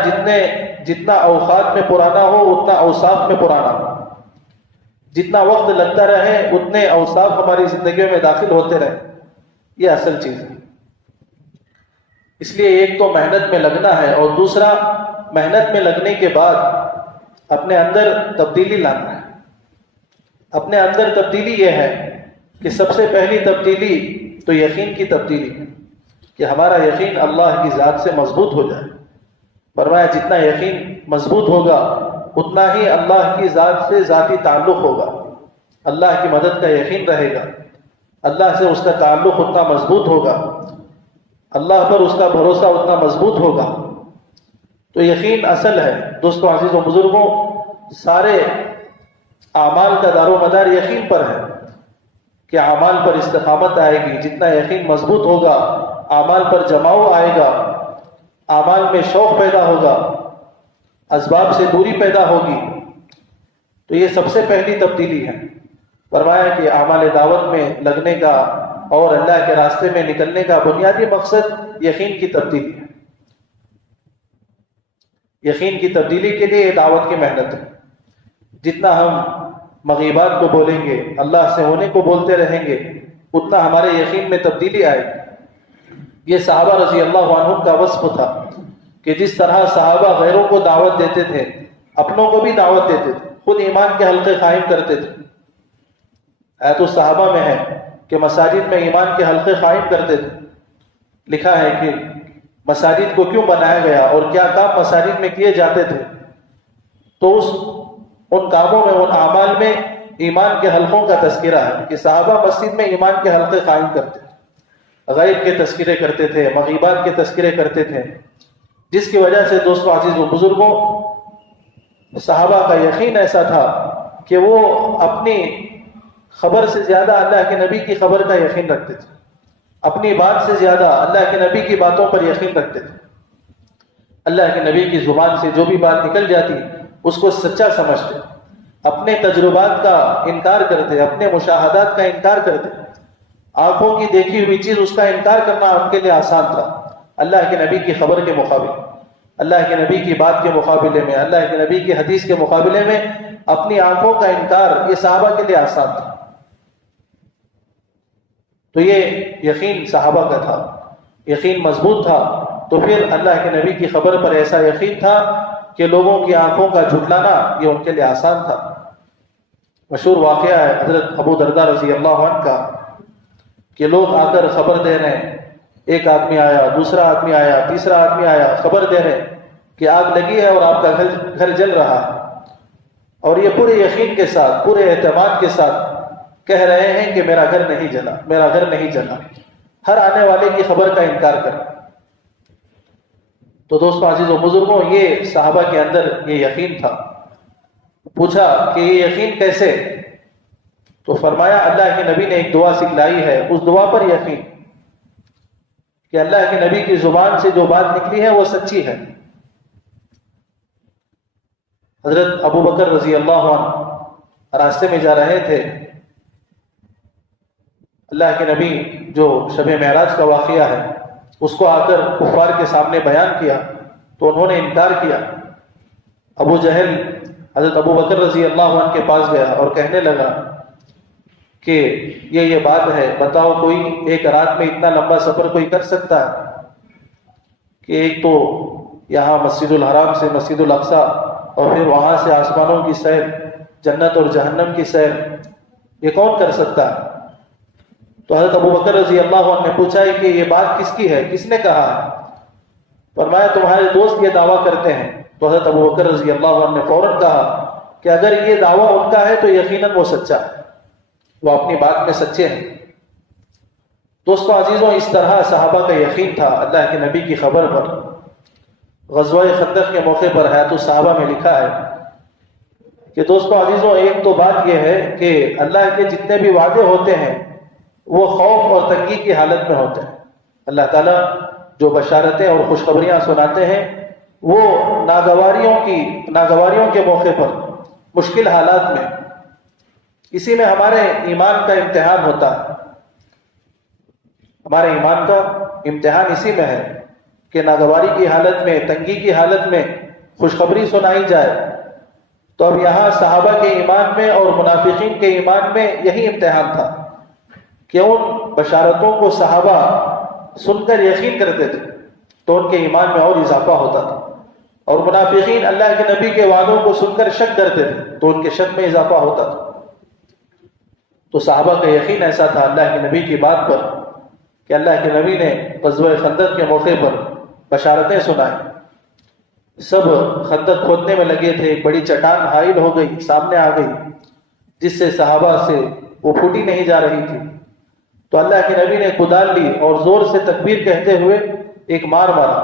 جتنا اوقات میں پرانا ہو اتنا اوصاف میں پرانا ہو، جتنا وقت لگتا رہے اتنے اوصاف ہماری زندگیوں میں داخل ہوتے رہے. یہ اصل چیز ہے. اس لیے ایک تو محنت میں لگنا ہے اور دوسرا محنت میں لگنے کے بعد اپنے اندر تبدیلی لانا ہے. اپنے اندر تبدیلی یہ ہے کہ سب سے پہلی تبدیلی تو یقین کی تبدیلی ہے کہ ہمارا یقین اللہ کی ذات سے مضبوط ہو جائے. فرمایا جتنا یقین مضبوط ہوگا اتنا ہی اللہ کی ذات سے ذاتی تعلق ہوگا، اللہ کی مدد کا یقین رہے گا، اللہ سے اس کا تعلق اتنا مضبوط ہوگا، اللہ پر اس کا بھروسہ اتنا مضبوط ہوگا. تو یقین اصل ہے. دوستو، عزیز و بزرگوں، سارے اعمال کا دار و مدار یقین پر ہے کہ اعمال پر استقامت آئے گی. جتنا یقین مضبوط ہوگا اعمال پر جماؤ آئے گا، اعمال میں شوق پیدا ہوگا، اسباب سے دوری پیدا ہوگی. تو یہ سب سے پہلی تبدیلی ہے. فرمایا کہ اعمال دعوت میں لگنے کا اور اللہ کے راستے میں نکلنے کا بنیادی مقصد یقین کی تبدیلی ہے. یقین کی تبدیلی کے لیے یہ دعوت کی محنت ہے. جتنا ہم مغیبات کو بولیں گے، اللہ سے ہونے کو بولتے رہیں گے، اتنا ہمارے یقین میں تبدیلی آئے گی. یہ صحابہ رضی اللہ عنہم کا وصف تھا کہ جس طرح صحابہ غیروں کو دعوت دیتے تھے، اپنوں کو بھی دعوت دیتے تھے، خود ایمان کے حلقے قائم کرتے تھے. آیت الصحابہ میں ہے کہ مساجد میں ایمان کے حلقے قائم کرتے تھے. لکھا ہے کہ مساجد کو کیوں بنایا گیا اور کیا کام مساجد میں کیے جاتے تھے. تو ان کاموں میں، ان اعمال میں ایمان کے حلقوں کا تذکرہ ہے کہ صحابہ مسجد میں ایمان کے حلقے قائم کرتے تھے، غیب کے تذکرے کرتے تھے، مغیبات کے تذکرے کرتے تھے، جس کی وجہ سے دوستو، عزیز و بزرگوں، صحابہ کا یقین ایسا تھا کہ وہ اپنی خبر سے زیادہ اللہ کے نبی کی خبر کا یقین رکھتے تھے، اپنی بات سے زیادہ اللہ کے نبی کی باتوں پر یقین رکھتے تھے. اللہ کے نبی کی زبان سے جو بھی بات نکل جاتی اس کو سچا سمجھتے، اپنے تجربات کا انکار کرتے، اپنے مشاہدات کا انکار کرتے. آنکھوں کی دیکھی ہوئی چیز اس کا انکار کرنا ان کے لیے آسان تھا. اللہ کے نبی کی خبر کے مقابلے، اللہ کے نبی کی بات کے مقابلے میں، اللہ کے نبی کی حدیث کے مقابلے میں اپنی آنکھوں کا انکار یہ صحابہ کے لیے آسان تھا. تو یہ یقین صحابہ کا تھا، یقین مضبوط تھا. تو پھر اللہ کے نبی کی خبر پر ایسا یقین تھا کہ لوگوں کی آنکھوں کا جھٹلانا یہ ان کے لیے آسان تھا. مشہور واقعہ ہے حضرت ابو درداء رضی اللہ عنہ کا کہ لوگ آ کر خبر دے رہے ہیں. ایک آدمی آیا، دوسرا آدمی آیا، تیسرا آدمی آیا، خبر دے رہے ہیں کہ آگ لگی ہے اور آپ کا گھر جل رہا ہے. اور یہ پورے یقین کے ساتھ، پورے اعتماد کے ساتھ کہہ رہے ہیں کہ میرا گھر نہیں جلا، میرا گھر نہیں جلا. ہر آنے والے کی خبر کا انکار کر. تو دوستو، عزیز و بزرگوں، یہ صحابہ کے اندر یہ یقین تھا. پوچھا کہ یہ یقین کیسے؟ تو فرمایا اللہ کے نبی نے ایک دعا سکھلائی ہے، اس دعا پر یقین. کہ اللہ کے نبی کی زبان سے جو بات نکلی ہے وہ سچی ہے۔ حضرت ابو بکر رضی اللہ عنہ راستے میں جا رہے تھے، اللہ کے نبی جو شب معراج کا واقعہ ہے اس کو آ کر کفار کے سامنے بیان کیا تو انہوں نے انکار کیا۔ ابو جہل حضرت ابو بکر رضی اللہ عنہ کے پاس گیا اور کہنے لگا کہ یہ بات ہے، بتاؤ کوئی ایک رات میں اتنا لمبا سفر کوئی کر سکتا ہے کہ ایک تو یہاں مسجد الحرام سے مسجد الاقصی اور پھر وہاں سے آسمانوں کی سیر، جنت اور جہنم کی سیر، یہ کون کر سکتا ہے؟ تو حضرت ابو بکر رضی اللہ عنہ نے پوچھا کہ یہ بات کس کی ہے، کس نے کہا ہے؟ فرمایا تمہارے دوست یہ دعویٰ کرتے ہیں۔ تو حضرت ابو بکر رضی اللہ عنہ نے فوراً کہا کہ اگر یہ دعویٰ ان کا ہے تو یقیناً وہ سچا ہے، وہ اپنی بات میں سچے ہیں۔ دوستو عزیزوں، اس طرح صحابہ کا یقین تھا اللہ کے نبی کی خبر پر۔ غزوہ خندق کے موقع پر حیات الصحابہ میں لکھا ہے کہ دوستو عزیزوں، ایک تو بات یہ ہے کہ اللہ کے جتنے بھی وعدے ہوتے ہیں وہ خوف اور تنگی کی حالت میں ہوتے ہیں۔ اللہ تعالیٰ جو بشارتیں اور خوشخبریاں سناتے ہیں وہ ناگواریوں کے موقع پر، مشکل حالات میں، اسی میں ہمارے ایمان کا امتحان ہوتا ہے۔ ہمارے ایمان کا امتحان اسی میں ہے کہ ناگواری کی حالت میں، تنگی کی حالت میں خوشخبری سنائی جائے۔ تو اب یہاں صحابہ کے ایمان میں اور منافقین کے ایمان میں یہی امتحان تھا کہ ان بشارتوں کو صحابہ سن کر یقین کرتے تھے تو ان کے ایمان میں اور اضافہ ہوتا تھا، اور منافقین اللہ کے نبی کے وعدوں کو سن کر شک کرتے تھے تو ان کے شک میں اضافہ ہوتا تھا۔ تو صحابہ کا یقین ایسا تھا اللہ کے نبی کی بات پر کہ اللہ کے نبی نے غزوہ خندق کے موقع پر بشارتیں سنائیں۔ سب خندق کھودنے میں لگے تھے، ایک بڑی چٹان حائل ہو گئی، سامنے آ گئی، جس سے صحابہ سے وہ پھوٹی نہیں جا رہی تھی۔ تو اللہ کے نبی نے کدال لی اور زور سے تکبیر کہتے ہوئے ایک مار مارا۔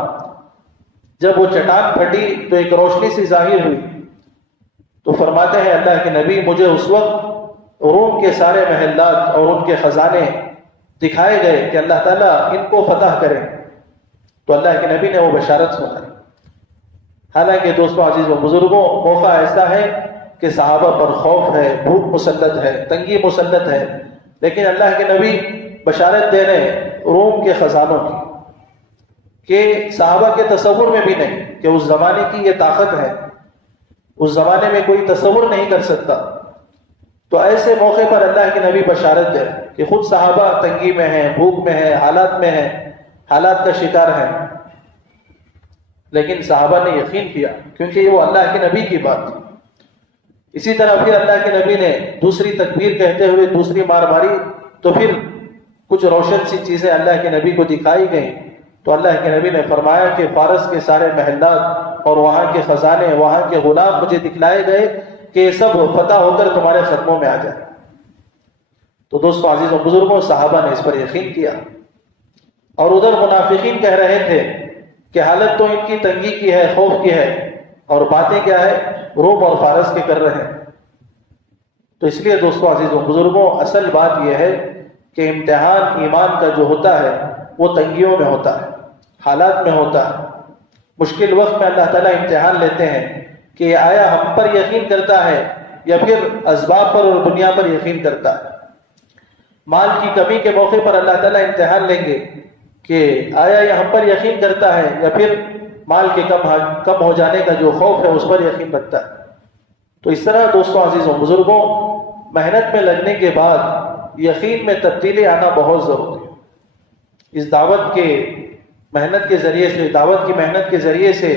جب وہ چٹان پھٹی تو ایک روشنی سی ظاہر ہوئی۔ تو فرماتے ہیں اللہ کے نبی مجھے اس وقت روم کے سارے محلات اور ان کے خزانے دکھائے گئے کہ اللہ تعالیٰ ان کو فتح کرے۔ تو اللہ کے نبی نے وہ بشارت سنائی۔ حالانکہ دوستوں عزیز و بزرگوں، موقع ایسا ہے کہ صحابہ پر خوف ہے، بھوک مسلط ہے، تنگی مسلط ہے، لیکن اللہ کے نبی بشارت دے رہے ہیں روم کے خزانوں کی کہ صحابہ کے تصور میں بھی نہیں کہ اس زمانے کی یہ طاقت ہے، اس زمانے میں کوئی تصور نہیں کر سکتا۔ تو ایسے موقع پر اللہ کے نبی بشارت دے کہ خود صحابہ تنگی میں ہیں، بھوک میں ہیں، حالات میں ہیں، حالات کا شکار ہیں، لیکن صحابہ نے یقین کیا کیونکہ یہ وہ اللہ کے نبی کی بات تھی۔ اسی طرح پھر اللہ کے نبی نے دوسری تکبیر کہتے ہوئے دوسری مار ماری تو پھر کچھ روشن سی چیزیں اللہ کے نبی کو دکھائی گئیں۔ تو اللہ کے نبی نے فرمایا کہ فارس کے سارے محلات اور وہاں کے خزانے، وہاں کے غلام مجھے دکھلائے گئے کہ یہ سب فتح ہو کر تمہارے قدموں میں آ جائے۔ تو دوستو عزیز و بزرگوں، صحابہ نے اس پر یقین کیا، اور ادھر منافقین کہہ رہے تھے کہ حالت تو ان کی تنگی کی ہے، خوف کی ہے، اور باتیں کیا ہے، روم اور فارس کے کر رہے ہیں۔ تو اس لیے دوستو عزیز و بزرگوں، اصل بات یہ ہے کہ امتحان ایمان کا جو ہوتا ہے وہ تنگیوں میں ہوتا ہے، حالات میں ہوتا ہے۔ مشکل وقت میں اللہ تعالیٰ امتحان لیتے ہیں کہ آیا ہم پر یقین کرتا ہے یا پھر اسباب پر اور دنیا پر یقین کرتا ہے۔ مال کی کمی کے موقع پر اللہ تعالیٰ امتحان لیں گے کہ آیا یہ ہم پر یقین کرتا ہے یا پھر مال کے کم ہو جانے کا جو خوف ہے اس پر یقین رکھتا ہے۔ تو اس طرح دوستوں عزیزوں بزرگوں، محنت میں لگنے کے بعد یقین میں تبدیلی آنا بہت ضروری ہے۔ اس دعوت کے محنت کے ذریعے سے، دعوت کی محنت کے ذریعے سے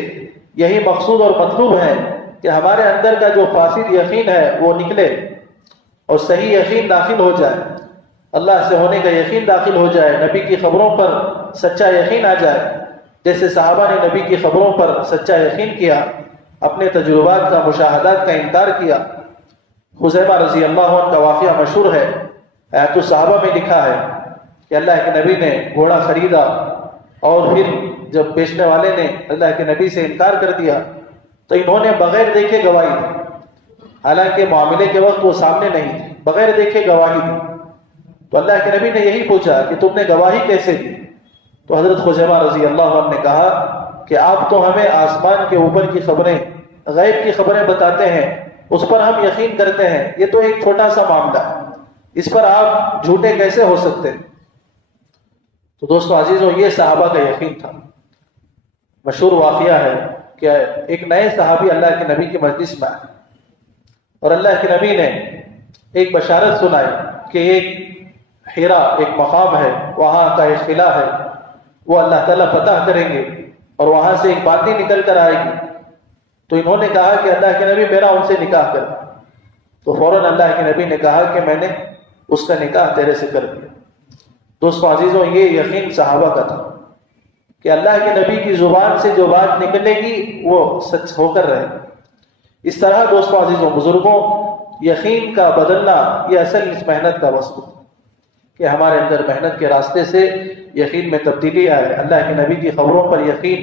یہی مقصود اور مطلوب ہے کہ ہمارے اندر کا جو فاسد یقین ہے وہ نکلے اور صحیح یقین داخل ہو جائے، اللہ سے ہونے کا یقین داخل ہو جائے، نبی کی خبروں پر سچا یقین آ جائے، جیسے صحابہ نے نبی کی خبروں پر سچا یقین کیا، اپنے تجربات کا، مشاہدات کا انکار کیا۔ خزیمہ رضی اللہ عنہ کا واقعہ مشہور ہے، حیات الصحابہ میں لکھا ہے کہ اللہ کے نبی نے گھوڑا خریدا اور پھر جب بیچنے والے نے اللہ کے نبی سے انکار کر دیا تو انہوں نے بغیر دیکھے گواہی دی، حالانکہ معاملے کے وقت وہ سامنے نہیں تھے، بغیر دیکھے گواہی دی۔ تو اللہ کے نبی نے یہی پوچھا کہ تم نے گواہی کیسے دی؟ تو حضرت خزیمہ رضی اللہ عنہ نے کہا کہ آپ تو ہمیں آسمان کے اوپر کی خبریں، غیب کی خبریں بتاتے ہیں، اس پر ہم یقین کرتے ہیں، یہ تو ایک چھوٹا سا معاملہ ہے، اس پر آپ جھوٹے کیسے ہو سکتے؟ تو دوستو عزیزو، یہ صحابہ کا یقین تھا۔ مشہور واقعہ ہے کہ ایک نئے صحابی اللہ کے نبی کی مجلس میں آئے اور اللہ کے نبی نے ایک بشارت سنائی کہ ایک حرا، ایک مقام ہے، وہاں کا ایک قلعہ ہے، وہ اللہ تعالیٰ فتح کریں گے اور وہاں سے ایک باندی نکل کر آئے گی۔ تو انہوں نے کہا کہ اللہ کے نبی میرا ان سے نکاح کر۔ تو فوراً اللہ کے نبی نے کہا کہ میں نے اس کا نکاح تیرے سے کر دیا۔ دوستو عزیزوں، یہ یقین صحابہ کا تھا کہ اللہ کے نبی کی زبان سے جو بات نکلے گی وہ سچ ہو کر رہے۔ اس طرح دوستو عزیزوں، بزرگوں، یقین کا بدلنا یہ اصل اس محنت کا وصف ہے کہ ہمارے اندر محنت کے راستے سے یقین میں تبدیلی آئے، اللہ کے نبی کی خبروں پر یقین۔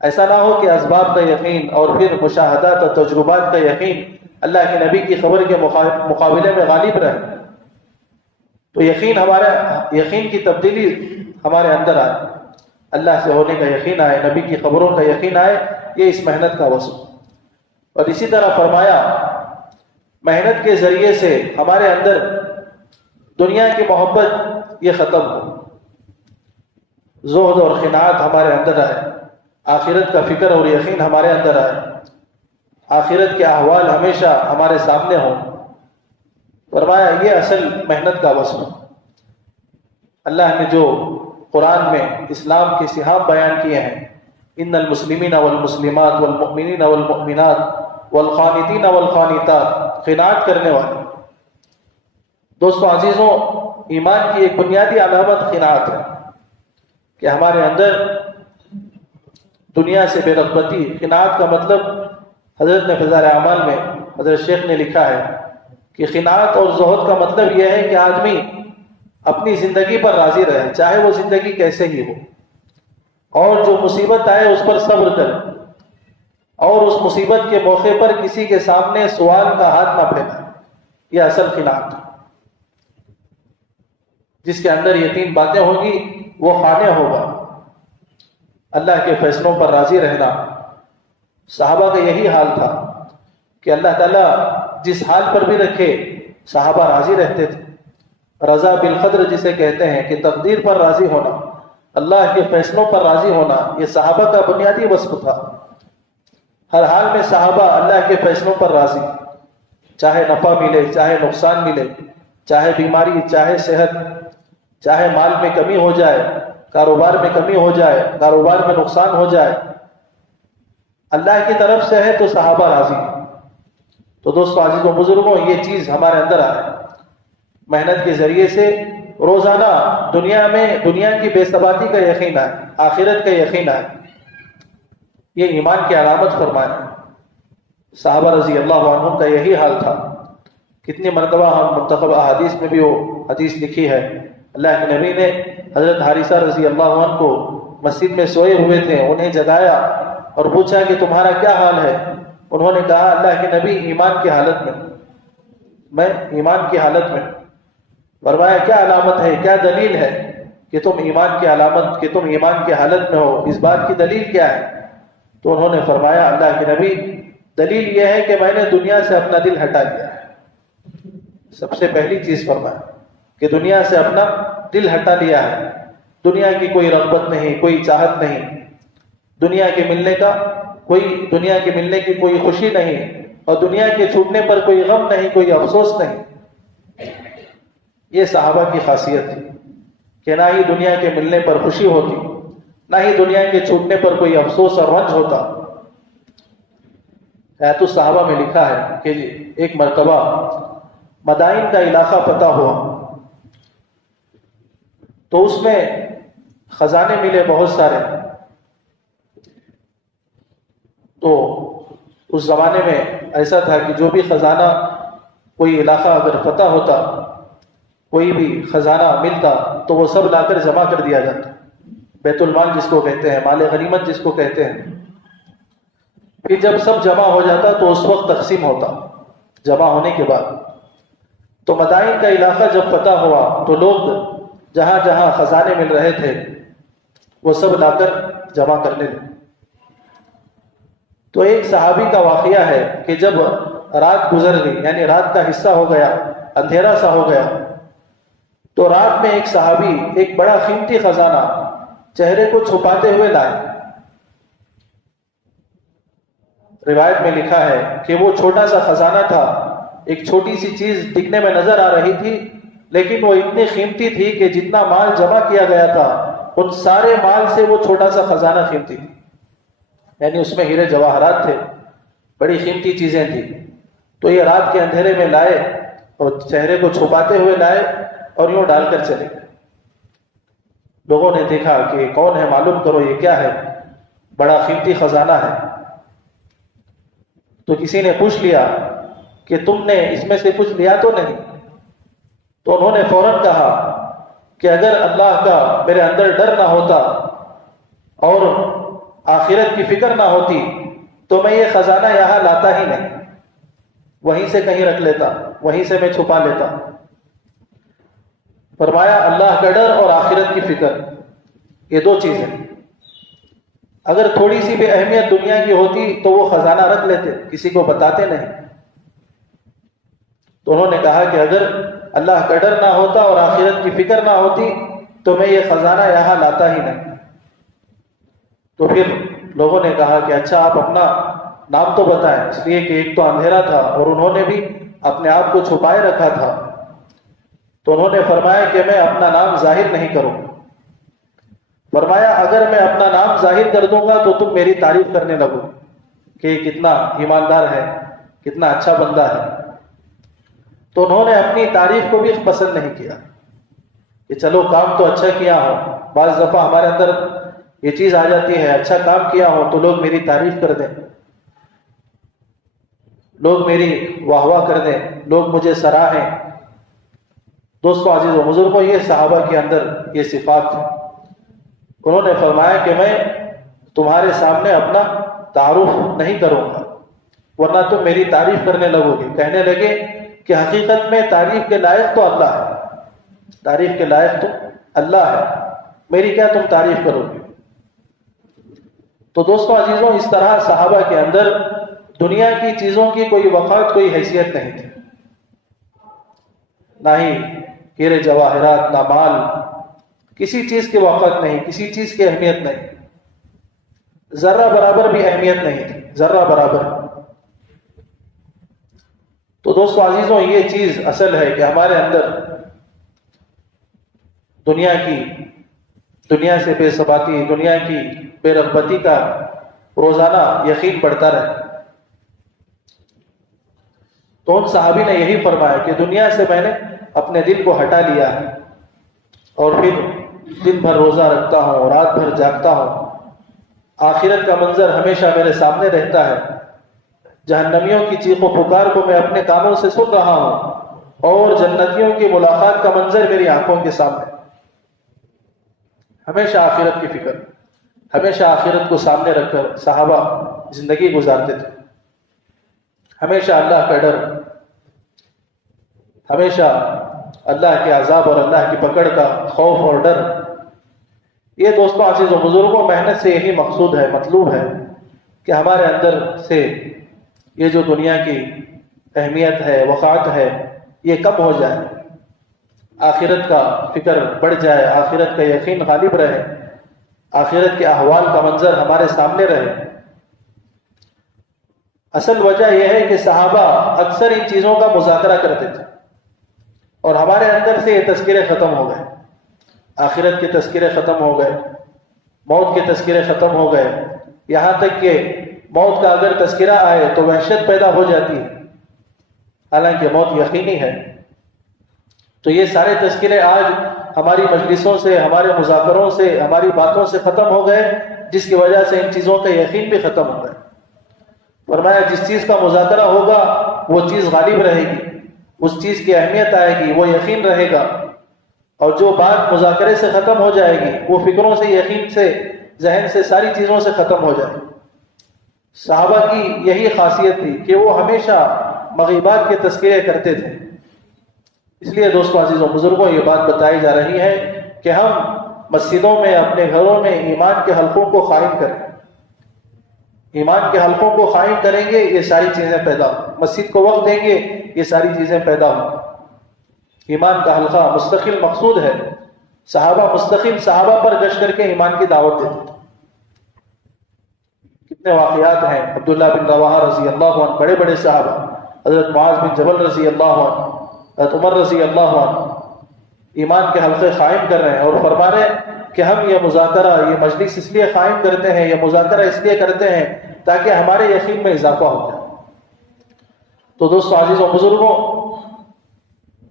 ایسا نہ ہو کہ اسباب کا یقین اور پھر مشاہدات اور تجربات کا یقین اللہ کے نبی کی خبر کے مقابلے میں غالب رہے۔ تو یقین کی تبدیلی ہمارے اندر آئے، اللہ سے ہونے کا یقین آئے، نبی کی خبروں کا یقین آئے، یہ اس محنت کا وصف۔ اور اسی طرح فرمایا، محنت کے ذریعے سے ہمارے اندر دنیا کی محبت یہ ختم ہو، زہد اور قناعت ہمارے اندر آئے، آخرت کا فکر اور یقین ہمارے اندر آئے، آخرت کے احوال ہمیشہ ہمارے سامنے ہوں۔ فرمایا یہ اصل محنت کا وصف۔ اللہ نے جو قرآن میں اسلام کے صحاب بیان کیے ہیں، ان المسلمین والمسلمات والمؤمنین والمؤمنات والقانتین والقانتات، قناعت کرنے والے۔ دوستو عزیزوں، ایمان کی ایک بنیادی علامت قناعت ہے کہ ہمارے اندر دنیا سے بے رغبتی۔ قناعت کا مطلب حضرت نے فضائل اعمال میں حضرت شیخ نے لکھا ہے کہ قناعت اور زہد کا مطلب یہ ہے کہ آدمی اپنی زندگی پر راضی رہے، چاہے وہ زندگی کیسے ہی ہو، اور جو مصیبت آئے اس پر صبر کرے، اور اس مصیبت کے موقع پر کسی کے سامنے سوال کا ہاتھ نہ پھیلائے۔ یہ اصل قناعت ہے۔ جس کے اندر یہ تین باتیں ہوں گی وہ قانع ہوگا۔ اللہ کے فیصلوں پر راضی رہنا، صحابہ کا یہی حال تھا کہ اللہ تعالیٰ جس حال پر بھی رکھے صحابہ راضی رہتے تھے۔ رضا بالقدر جسے کہتے ہیں کہ تقدیر پر راضی ہونا، اللہ کے فیصلوں پر راضی ہونا، یہ صحابہ کا بنیادی وصف تھا۔ ہر حال میں صحابہ اللہ کے فیصلوں پر راضی، چاہے نفع ملے، چاہے نقصان ملے، چاہے بیماری، چاہے صحت، چاہے مال میں کمی ہو جائے، کاروبار میں کمی ہو جائے، کاروبار میں نقصان ہو جائے، اللہ کی طرف سے ہے تو صحابہ راضی ہیں۔ تو دوستو عزیزوں بزرگوں، یہ چیز ہمارے اندر آئے، محنت کے ذریعے سے روزانہ دنیا میں دنیا کی بے ثباتی کا یقین آئے، آخرت کا یقین آئے، یہ ایمان کی علامت فرمائے۔ صحابہ رضی اللہ عنہم کا یہی حال تھا۔ کتنی مرتبہ ہم منتخب احادیث میں بھی وہ حدیث لکھی ہے، اللہ کے نبی نے حضرت حارثہ رضی اللہ عنہ کو مسجد میں سوئے ہوئے تھے، انہیں جگایا اور پوچھا کہ تمہارا کیا حال ہے؟ انہوں نے کہا اللہ کے نبی ایمان کی حالت میں ایمان کی حالت میں۔ فرمایا کیا علامت ہے، کیا دلیل ہے کہ تم ایمان کی علامت، کہ تم ایمان کی حالت میں ہو، اس بات کی دلیل کیا ہے؟ تو انہوں نے فرمایا اللہ کے نبی، دلیل یہ ہے کہ میں نے دنیا سے اپنا دل ہٹا دیا ہے۔ سب سے پہلی چیز فرمایا کہ دنیا سے اپنا دل ہٹا لیا ہے، دنیا کی کوئی رغبت نہیں، کوئی چاہت نہیں، دنیا کے ملنے کی کوئی خوشی نہیں، اور دنیا کے چھوٹنے پر کوئی غم نہیں، کوئی افسوس نہیں۔ یہ صحابہ کی خاصیت تھی کہ نہ ہی دنیا کے ملنے پر خوشی ہوتی، نہ ہی دنیا کے چھوٹنے پر کوئی افسوس اور رنج ہوتا۔ حیات الصحابہ میں لکھا ہے کہ ایک مرتبہ مدائن کا علاقہ فتح ہوا تو اس میں خزانے ملے بہت سارے۔ تو اس زمانے میں ایسا تھا کہ جو بھی خزانہ، کوئی علاقہ اگر فتح ہوتا، کوئی بھی خزانہ ملتا تو وہ سب لا کر جمع کر دیا جاتا، بیت المال جس کو کہتے ہیں، مال غنیمت جس کو کہتے ہیں۔ پھر جب سب جمع ہو جاتا تو اس وقت تقسیم ہوتا۔ جمع ہونے کے بعد تو مدائن کا علاقہ جب فتح ہوا تو لوگ جہاں جہاں خزانے مل رہے تھے وہ سب لا کر جمع کرنے لگے۔ تو ایک صحابی کا واقعہ ہے کہ جب رات گزر گئی، یعنی رات کا حصہ ہو گیا، اندھیرا سا ہو گیا، تو رات میں ایک صحابی ایک بڑا قیمتی خزانہ چہرے کو چھپاتے ہوئے لائے۔ روایت میں لکھا ہے کہ وہ چھوٹا سا خزانہ تھا، ایک چھوٹی سی چیز دکھنے میں نظر آ رہی تھی، لیکن وہ اتنی قیمتی تھی کہ جتنا مال جمع کیا گیا تھا ان سارے مال سے وہ چھوٹا سا خزانہ قیمتی تھی، یعنی اس میں ہیرے جواہرات تھے، بڑی قیمتی چیزیں تھیں۔ تو یہ رات کے اندھیرے میں لائے اور چہرے کو چھپاتے ہوئے لائے اور یوں ڈال کر چلے گئے۔ لوگوں نے دیکھا کہ کون ہے، معلوم کرو یہ کیا ہے، بڑا قیمتی خزانہ ہے۔ تو کسی نے پوچھ لیا کہ تم نے اس میں سے کچھ لیا تو نہیں؟ تو انہوں نے فوراً کہا کہ اگر اللہ کا میرے اندر ڈر نہ ہوتا اور آخرت کی فکر نہ ہوتی تو میں یہ خزانہ یہاں لاتا ہی نہیں، وہیں سے کہیں رکھ لیتا، وہیں سے میں چھپا لیتا۔ فرمایا اللہ کا ڈر اور آخرت کی فکر، یہ دو چیزیں اگر تھوڑی سی بھی اہمیت دنیا کی ہوتی تو وہ خزانہ رکھ لیتے، کسی کو بتاتے نہیں۔ تو انہوں نے کہا کہ اگر اللہ کا ڈر نہ ہوتا اور آخرت کی فکر نہ ہوتی تو میں یہ خزانہ یہاں لاتا ہی نہیں۔ تو پھر لوگوں نے کہا کہ اچھا آپ اپنا نام تو بتائیں، اس لیے کہ ایک تو اندھیرا تھا اور انہوں نے بھی اپنے آپ کو چھپائے رکھا تھا۔ تو انہوں نے فرمایا کہ میں اپنا نام ظاہر نہیں کروں۔ فرمایا اگر میں اپنا نام ظاہر کر دوں گا تو تم میری تعریف کرنے لگو کہ یہ کتنا ایماندار ہے، کتنا اچھا بندہ ہے۔ تو انہوں نے اپنی تعریف کو بھی پسند نہیں کیا کہ چلو کام تو اچھا کیا ہو، بعض دفعہ ہمارے اندر یہ چیز آ جاتی ہے، اچھا کام کیا ہو تو لوگ میری تعریف کر دیں، لوگ میری واہ واہ کر دیں، لوگ مجھے سراہیں۔ دوستوں عزیزوں بزرگوں، یہ صحابہ کے اندر یہ صفات تھی۔ انہوں نے فرمایا کہ میں تمہارے سامنے اپنا تعارف نہیں کروں گا ورنہ تم میری تعریف کرنے لگو گے، کہنے لگے کہ حقیقت میں تعریف کے لائق تو اللہ ہے، تعریف کے لائق تو اللہ ہے، میری کیا تم تعریف کرو گے؟ تو دوستوں عزیزوں، اس طرح صحابہ کے اندر دنیا کی چیزوں کی کوئی وقعت، کوئی حیثیت نہیں تھی، نہ ہی ہیرے جواہرات، نہ مال، کسی چیز کی وقعت نہیں، کسی چیز کی اہمیت نہیں، ذرہ برابر بھی اہمیت نہیں تھی، ذرہ برابر۔ تو دوستو عزیزوں، یہ چیز اصل ہے کہ ہمارے اندر دنیا سے بے ثباتی، دنیا کی بے رغبتی کا روزانہ یقین بڑھتا رہے۔ تو ان صحابی نے یہی فرمایا کہ دنیا سے میں نے اپنے دل کو ہٹا لیا ہے اور پھر دن بھر روزہ رکھتا ہوں، رات بھر جاگتا ہوں، آخرت کا منظر ہمیشہ میرے سامنے رہتا ہے، جہنمیوں کی چیخ و پکار کو میں اپنے کانوں سے سن رہا ہوں اور جنتیوں کی ملاقات کا منظر میری آنکھوں کے سامنے۔ ہمیشہ آخرت کی فکر، ہمیشہ آخرت کو سامنے رکھ کر صحابہ زندگی گزارتے تھے، ہمیشہ اللہ کا ڈر، ہمیشہ اللہ کے عذاب اور اللہ کی پکڑ کا خوف اور ڈر۔ یہ دوستوں عزیزوں بزرگوں، محنت سے یہی مقصود ہے، مطلوب ہے کہ ہمارے اندر سے یہ جو دنیا کی اہمیت ہے، وقعت ہے، یہ کم ہو جائے، آخرت کا فکر بڑھ جائے، آخرت کا یقین غالب رہے، آخرت کے احوال کا منظر ہمارے سامنے رہے۔ اصل وجہ یہ ہے کہ صحابہ اکثر ان چیزوں کا مذاکرہ کرتے تھے اور ہمارے اندر سے یہ تذکرے ختم ہو گئے، آخرت کے تذکرے ختم ہو گئے، موت کے تذکرے ختم ہو گئے، یہاں تک کہ موت کا اگر تذکرہ آئے تو وحشت پیدا ہو جاتی ہے، حالانکہ موت یقینی ہے۔ تو یہ سارے تذکرے آج ہماری مجلسوں سے، ہمارے مذاکروں سے، ہماری باتوں سے ختم ہو گئے، جس کی وجہ سے ان چیزوں کا یقین بھی ختم ہو گیا۔ فرمایا جس چیز کا مذاکرہ ہوگا وہ چیز غالب رہے گی، اس چیز کی اہمیت آئے گی، وہ یقین رہے گا، اور جو بات مذاکرے سے ختم ہو جائے گی وہ فکروں سے، یقین سے، ذہن سے، ساری چیزوں سے ختم ہو جائے گی۔ صحابہ کی یہی خاصیت تھی کہ وہ ہمیشہ مغیبات کے تذکرے کرتے تھے۔ اس لیے دوستوں عزیزوں بزرگوں، یہ بات بتائی جا رہی ہے کہ ہم مسجدوں میں اپنے گھروں میں ایمان کے حلقوں کو قائم کریں. ایمان کے حلقوں کو قائم کریں گے یہ ساری چیزیں پیدا ہوں. مسجد کو وقت دیں گے یہ ساری چیزیں پیدا ہوں. ایمان کا حلقہ مستقل مقصود ہے. صحابہ مستقل صحابہ پر گشت کر کے ایمان کی دعوت دیتے تھے. کتنے واقعات ہیں. عبداللہ بن رواحہ رضی اللہ عنہ بڑے بڑے صحابہ، حضرت معاذ بن جبل رضی اللہ عنہ، حضرت عمر رضی اللہ عنہ ایمان کے حلقے قائم کر رہے ہیں اور فرما رہے ہیں کہ ہم یہ مذاکرہ، یہ مجلس اس لیے قائم کرتے ہیں، یہ مذاکرہ اس لیے کرتے ہیں تاکہ ہمارے یقین میں اضافہ ہو جائے. تو دوستو عزیز و بزرگوں،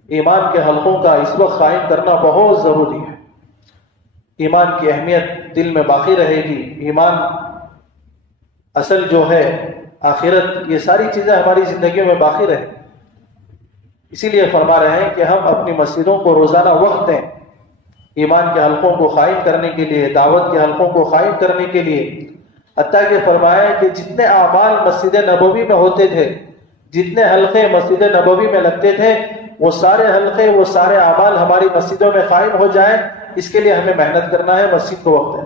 ایمان کے حلقوں کا اس وقت قائم کرنا بہت ضروری ہے. ایمان کی اہمیت دل میں باقی رہے گی. ایمان اصل جو ہے آخرت، یہ ساری چیزیں ہماری زندگیوں میں باقی رہیں. اسی لیے فرما رہے ہیں کہ ہم اپنی مسجدوں کو روزانہ وقت دیں ایمان کے حلقوں کو قائم کرنے کے لیے، دعوت کے حلقوں کو قائم کرنے کے لیے. حتیٰ کہ فرمایا کہ جتنے اعمال مسجد نبوی میں ہوتے تھے، جتنے حلقے مسجد نبوی میں لگتے تھے، وہ سارے حلقے، وہ سارے اعمال ہماری مسجدوں میں قائم ہو جائیں. اس کے لیے ہمیں محنت کرنا ہے، مسجد کو وقت دیں.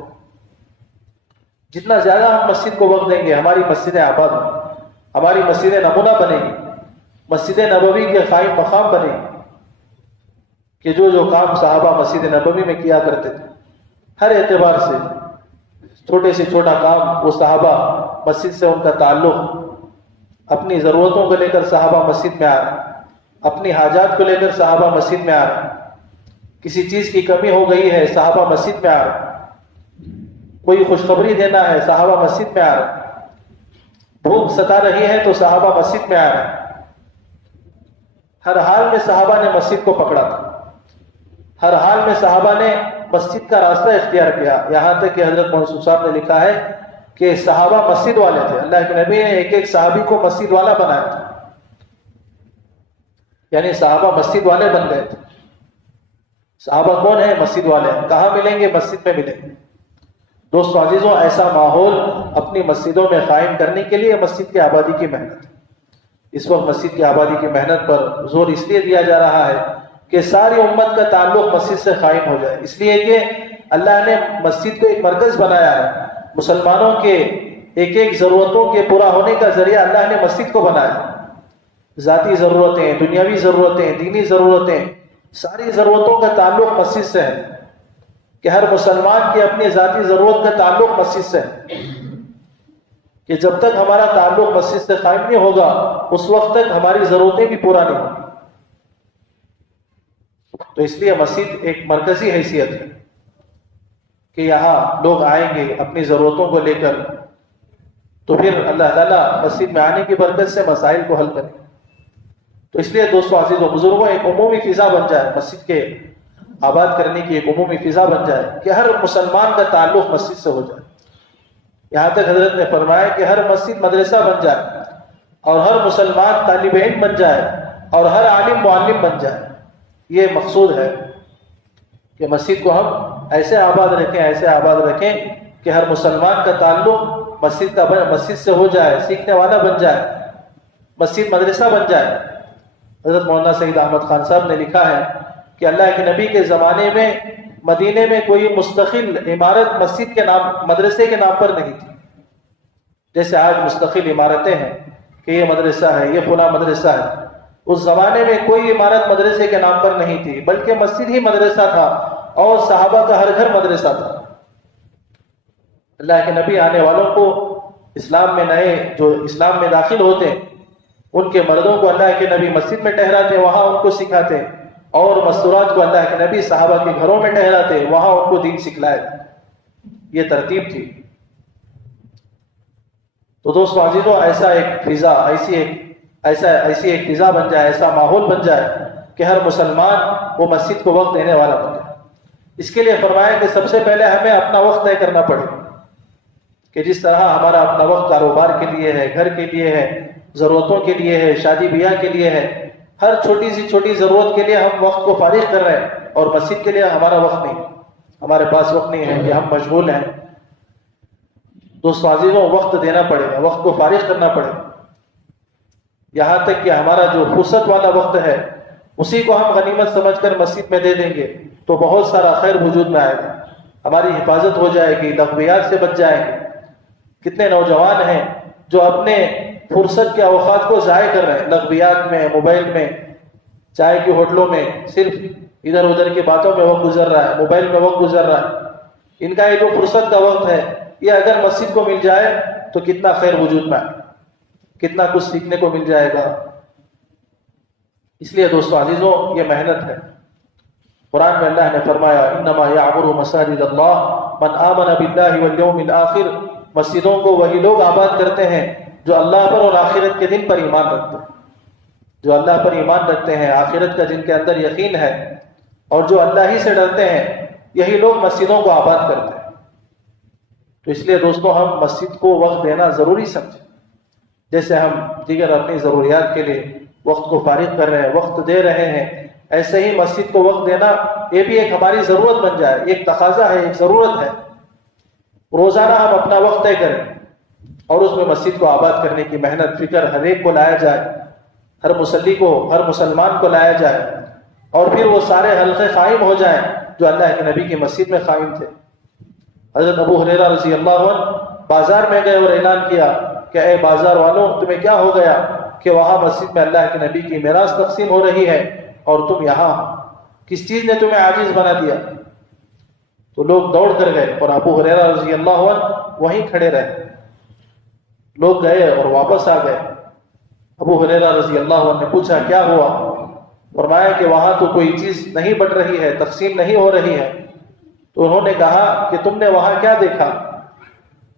جتنا زیادہ ہم مسجد کو وقت دیں گے ہماری مسجدیں آباد ہوں، ہماری مسجدیں نمونہ بنے گی، مسجد نبوی کے قائم مقام بنے گی. کہ جو کام صحابہ مسجد نبوی میں کیا کرتے تھے، ہر اعتبار سے چھوٹے سے چھوٹا کام وہ صحابہ مسجد سے ان کا تعلق، اپنی ضرورتوں کو لے کر صحابہ مسجد میں آ رہے، اپنی حاجات کو لے کر صحابہ مسجد میں آ رہے. کسی چیز کی کمی ہو گئی ہے صحابہ مسجد میں آ رہے، کوئی خوشخبری دینا ہے صحابہ مسجد میں آ رہے، بھوک ستا رہی ہے تو صحابہ مسجد میں آ رہے. ہر حال میں صحابہ نے مسجد کو پکڑا تھا، ہر حال میں صحابہ نے مسجد کا راستہ اختیار کیا. یہاں تک کہ حضرت منصور صاحب نے لکھا ہے کہ صحابہ مسجد والے تھے. اللہ کے نبی نے ایک ایک صحابی کو مسجد والا بنایا تھا، یعنی صحابہ مسجد والے بن گئے تھے. صحابہ کون ہیں؟ مسجد والے. کہاں ملیں گے؟ مسجد میں ملیں گے. دوستو عزیزوں، ایسا ماحول اپنی مسجدوں میں قائم کرنے کے لیے مسجد کی آبادی کی محنت. اس وقت مسجد کی آبادی کی محنت پر زور اس لیے دیا جا رہا ہے کہ ساری امت کا تعلق مسجد سے قائم ہو جائے. اس لیے کہ اللہ نے مسجد کو ایک مرکز بنایا ہے. مسلمانوں کے ایک ایک ضرورتوں کے پورا ہونے کا ذریعہ اللہ نے مسجد کو بنایا. ذاتی ضرورتیں، دنیاوی ضرورتیں، دینی ضرورتیں، ساری ضرورتوں کا تعلق مسجد سے ہے. کہ ہر مسلمان کی اپنی ذاتی ضرورت کا تعلق مسجد سے ہے. کہ جب تک ہمارا تعلق مسجد سے قائم نہیں ہوگا اس وقت تک ہماری ضرورتیں بھی پورا نہیں ہوں. تو اس لیے مسجد ایک مرکزی حیثیت ہے کہ یہاں لوگ آئیں گے اپنی ضرورتوں کو لے کر، تو پھر اللہ تعالیٰ مسجد میں آنے کی برکت سے مسائل کو حل کرے. تو اس لیے دوستو عزیز و بزرگوں، ایک عمومی فضا بن جائے، مسجد کے آباد کرنے کی ایک عمومی فضا بن جائے کہ ہر مسلمان کا تعلق مسجد سے ہو جائے. یہاں تک حضرت نے فرمایا کہ ہر مسجد مدرسہ بن جائے اور ہر مسلمان طالب علم بن جائے اور ہر عالم معلم بن جائے. یہ مقصود ہے کہ مسجد کو ہم ایسے آباد رکھیں کہ ہر مسلمان کا تعلق مسجد سے ہو جائے، سیکھنے والا بن جائے، مسجد مدرسہ بن جائے. حضرت مولانا سید احمد خان صاحب نے لکھا ہے کہ اللہ کے نبی کے زمانے میں مدینے میں کوئی مستقل عمارت مسجد کے نام، مدرسے کے نام پر نہیں تھی. جیسے آج مستقل عمارتیں ہیں کہ یہ مدرسہ ہے، یہ فلاں مدرسہ ہے. اس زمانے میں کوئی عمارت مدرسے کے نام پر نہیں تھی، بلکہ مسجد ہی مدرسہ تھا اور صحابہ کا ہر گھر مدرسہ تھا. اللہ کے نبی آنے والوں کو اسلام میں نئے جو اسلام میں داخل ہوتے ان کے مردوں کو اللہ کے نبی مسجد میں ٹھہراتے، وہاں ان کو سکھاتے، اور مستورات کو اللہ کے نبی صحابہ کے گھروں میں ٹھہراتے، وہاں ان کو دین سکھلائے. یہ ترتیب تھی. تو دوستو عزیزوں، ایسا ایک فضا، ایسی ایک فضا بن جائے، ایسا ماحول بن جائے کہ ہر مسلمان وہ مسجد کو وقت دینے والا بن جائے. اس کے لیے فرمایا کہ سب سے پہلے ہمیں اپنا وقت طے کرنا پڑے کہ جس طرح ہمارا اپنا وقت کاروبار کے لیے ہے، گھر کے لیے ہے، ضرورتوں کے لیے ہے، شادی بیاہ کے لیے ہے، ہر چھوٹی سی چھوٹی ضرورت کے لیے ہم وقت کو فارغ کر رہے ہیں، اور مسجد کے لیے ہمارا وقت نہیں، ہمارے پاس وقت نہیں ہے کہ ہم مشغول ہیں. دوستو عزیزوں، وقت دینا پڑے گا، وقت کو فارغ کرنا پڑے گا. یہاں تک کہ ہمارا جو فرصت والا وقت ہے اسی کو ہم غنیمت سمجھ کر مسجد میں دے دیں گے تو بہت سارا خیر وجود میں آئے گا. ہماری حفاظت ہو جائے گی، لغویات سے بچ جائیں گے۔ کتنے نوجوان ہیں جو اپنے فرصت کے اوقات کو ضائع کر رہے ہیں، لغویات میں، موبائل میں، چائے کی ہوٹلوں میں، صرف ادھر ادھر کی باتوں میں وقت گزر رہا ہے، موبائل میں وقت گزر رہا ہے۔ ان کا یہ جو فرصت کا وقت ہے، یہ اگر مسجد کو مل جائے تو کتنا خیر وجود میں آئے، کتنا کچھ سیکھنے کو مل جائے گا۔ اس لیے دوستو عزیزوں، یہ محنت ہے۔ قرآن میں اللہ نے فرمایا انما یعمر مساجد اللہ من آمن باللہ والیوم الآخر، مسجدوں کو وہی لوگ آباد کرتے ہیں جو اللہ پر اور آخرت کے دن پر ایمان رکھتے ہیں، جو اللہ پر ایمان رکھتے ہیں، آخرت کا جن کے اندر یقین ہے اور جو اللہ ہی سے ڈرتے ہیں، یہی لوگ مسجدوں کو آباد کرتے ہیں۔ تو اس لیے دوستو ہم مسجد کو وقت دینا ضروری سمجھیں، جیسے ہم دیگر اپنی ضروریات کے لیے وقت کو فارغ کر رہے ہیں، وقت دے رہے ہیں، ایسے ہی مسجد کو وقت دینا یہ بھی ایک ہماری ضرورت بن جائے، ایک تقاضا ہے، ایک ضرورت ہے۔ روزانہ ہم اپنا وقت طے کریں اور اس میں مسجد کو آباد کرنے کی محنت فکر ہر ایک کو لایا جائے، ہر مصلی کو، ہر مسلمان کو لایا جائے، اور پھر وہ سارے حلقے قائم ہو جائیں جو اللہ کے نبی کی مسجد میں قائم تھے۔ حضرت ابو ہریرہ رضی اللہ عنہ بازار میں گئے اور اعلان کیا کہ اے بازار والوں، تمہیں کیا ہو گیا کہ وہاں مسجد میں اللہ کے نبی کی میراث تقسیم ہو رہی ہے اور تم یہاں، کس چیز نے تمہیں عاجز بنا دیا؟ تو لوگ دوڑ کر گئے اور ابو ہریرہ رضی اللہ عنہ وہیں کھڑے رہے۔ لوگ گئے اور واپس آ گئے۔ ابو ہریرہ رضی اللہ عنہ نے پوچھا کیا ہوا؟ فرمایا کہ وہاں تو کوئی چیز نہیں بٹ رہی ہے، تقسیم نہیں ہو رہی ہے۔ تو انہوں نے کہا کہ تم نے وہاں کیا دیکھا؟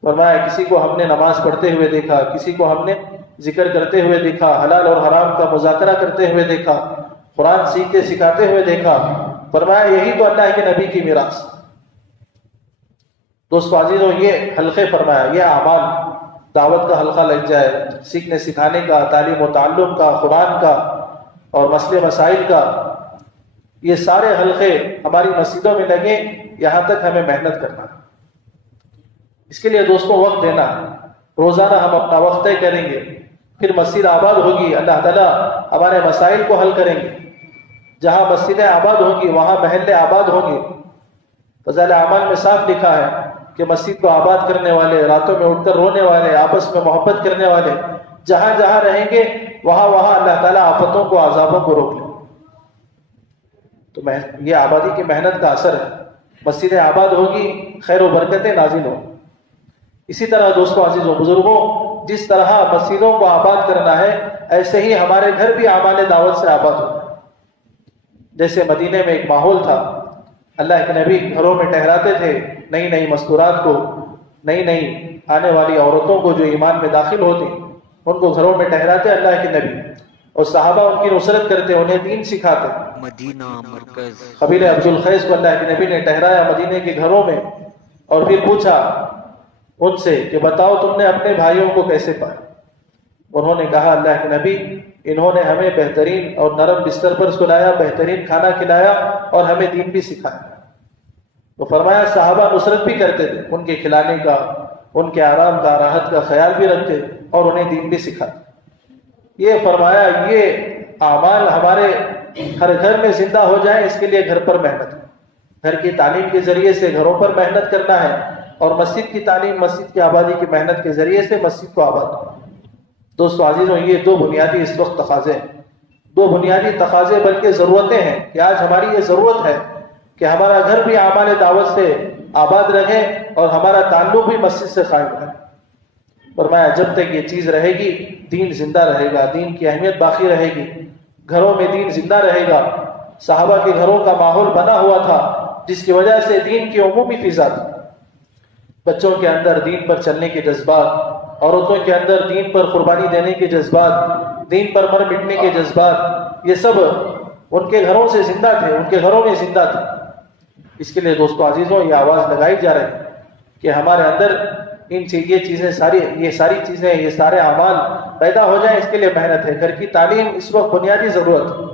فرمایا کسی کو ہم نے نماز پڑھتے ہوئے دیکھا، کسی کو ہم نے ذکر کرتے ہوئے دیکھا، حلال اور حرام کا مذاکرہ کرتے ہوئے دیکھا، قرآن سیکھ کے سکھاتے ہوئے دیکھا۔ فرمایا یہی تو اللہ کے نبی کی میراث۔ دوستو عزیزوں، یہ حلقے فرمایا، یہ اعمال، دعوت کا حلقہ لگ جائے، سیکھنے سکھانے کا، تعلیم و تعلم کا، قرآن کا اور مسئلے مسائل کا، یہ سارے حلقے ہماری مسجدوں میں لگیں، یہاں تک ہمیں محنت کرنا ہے۔ اس کے لیے دوستوں وقت دینا، روزانہ ہم اپنا وقت طے کریں گے، پھر مسجد آباد ہوگی، اللہ تعالیٰ ہمارے مسائل کو حل کریں گے۔ جہاں مسجدیں آباد ہوں گی وہاں محلے آباد ہوں گے۔ فضائل اعمال میں صاف لکھا ہے کہ مسجد کو آباد کرنے والے، راتوں میں اٹھ کر رونے والے، آپس میں محبت کرنے والے، جہاں جہاں رہیں گے وہاں وہاں اللہ تعالیٰ آفتوں کو، عذابوں کو روک لیں۔ تو یہ آبادی کی محنت کا اثر ہے۔ مسجدیں آباد ہوگی، خیر و برکتیں نازل ہوں۔ اسی طرح دوستوں عزیزوں بزرگوں، جس طرح مسجدوں کو آباد کرنا ہے، ایسے ہی ہمارے گھر بھی اعمال دعوت سے آباد ہو۔ جیسے مدینے میں ایک ماحول تھا، اللہ کے نبی گھروں میں ٹہراتے تھے، نئی نئی مستورات کو، نئی نئی آنے والی عورتوں کو جو ایمان میں داخل ہوتی ان کو گھروں میں ٹہراتے اللہ کے نبی، اور صحابہ ان کی نصرت کرتے، انہیں دین سکھاتے۔ مدینہ مرکز قبیلہ عبد القیس کو اللہ کے نبی نے ٹہرایا مدینے کے گھروں میں، اور پھر پوچھا ان سے کہ بتاؤ تم نے اپنے بھائیوں کو کیسے پایا؟ انہوں نے کہا اللہ کے نبی، انہوں نے ہمیں بہترین اور نرم بستر پر سلایا، بہترین کھانا کھلایا اور ہمیں دین بھی سکھایا۔ تو فرمایا صحابہ نصرت بھی کرتے تھے، ان کے کھلانے کا، ان کے آرام کا، راحت کا خیال بھی رکھتے اور انہیں دین بھی سکھاتے۔ یہ فرمایا یہ اعمال ہمارے ہر گھر میں زندہ ہو جائیں، اس کے لیے گھر پر محنت ہے، گھر کی تعلیم کے ذریعے سے گھروں پر محنت کرنا ہے، اور مسجد کی تعلیم، مسجد کی آبادی کی محنت کے ذریعے سے مسجد کو آباد کرنا۔ دوستو عزیزوں، یہ دو بنیادی اس وقت تقاضے ہیں، دو بنیادی تقاضے بلکہ ضرورتیں ہیں کہ آج ہماری یہ ضرورت ہے کہ ہمارا گھر بھی اعمال دعوت سے آباد رہے اور ہمارا تعلق بھی مسجد سے قائم رہے۔ فرمایا جب تک یہ چیز رہے گی دین زندہ رہے گا، دین کی اہمیت باقی رہے گی، گھروں میں دین زندہ رہے گا۔ صحابہ کے گھروں کا ماحول بنا ہوا تھا جس کی وجہ سے دین کی عمومی فضا تھی، بچوں کے اندر دین پر چلنے کے جذبات، عورتوں کے اندر دین پر قربانی دینے کے جذبات، دین پر مر مٹنے کے جذبات، یہ سب ان کے گھروں سے زندہ تھے، ان کے گھروں میں زندہ تھے۔ اس کے لیے دوستو عزیزوں یہ آواز لگائی جا رہی ہے کہ ہمارے اندر یہ چیزیں ساری چیزیں، یہ سارے اعمال پیدا ہو جائیں، اس کے لیے محنت ہے۔ گھر کی تعلیم اس وقت بنیادی ضرورت ہے۔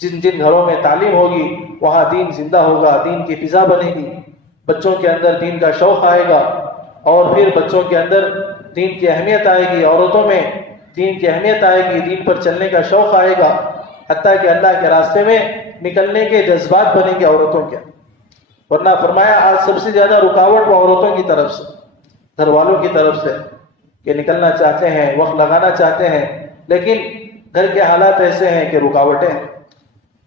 جن جن گھروں میں تعلیم ہوگی وہاں دین زندہ ہوگا، دین کی فضا بنے گی، بچوں کے اندر دین کا شوق آئے گا، اور پھر بچوں کے اندر دین کی اہمیت آئے گی، عورتوں میں دین کی اہمیت آئے گی، دین پر چلنے کا شوق آئے گا، حتیٰ کہ اللہ کے راستے میں نکلنے کے جذبات بنیں گے عورتوں کے۔ ورنہ فرمایا آج سب سے زیادہ رکاوٹ وہ عورتوں کی طرف سے، گھر والوں کی طرف سے، کہ نکلنا چاہتے ہیں، وقت لگانا چاہتے ہیں، لیکن گھر کے حالات ایسے ہیں کہ رکاوٹیں ہیں۔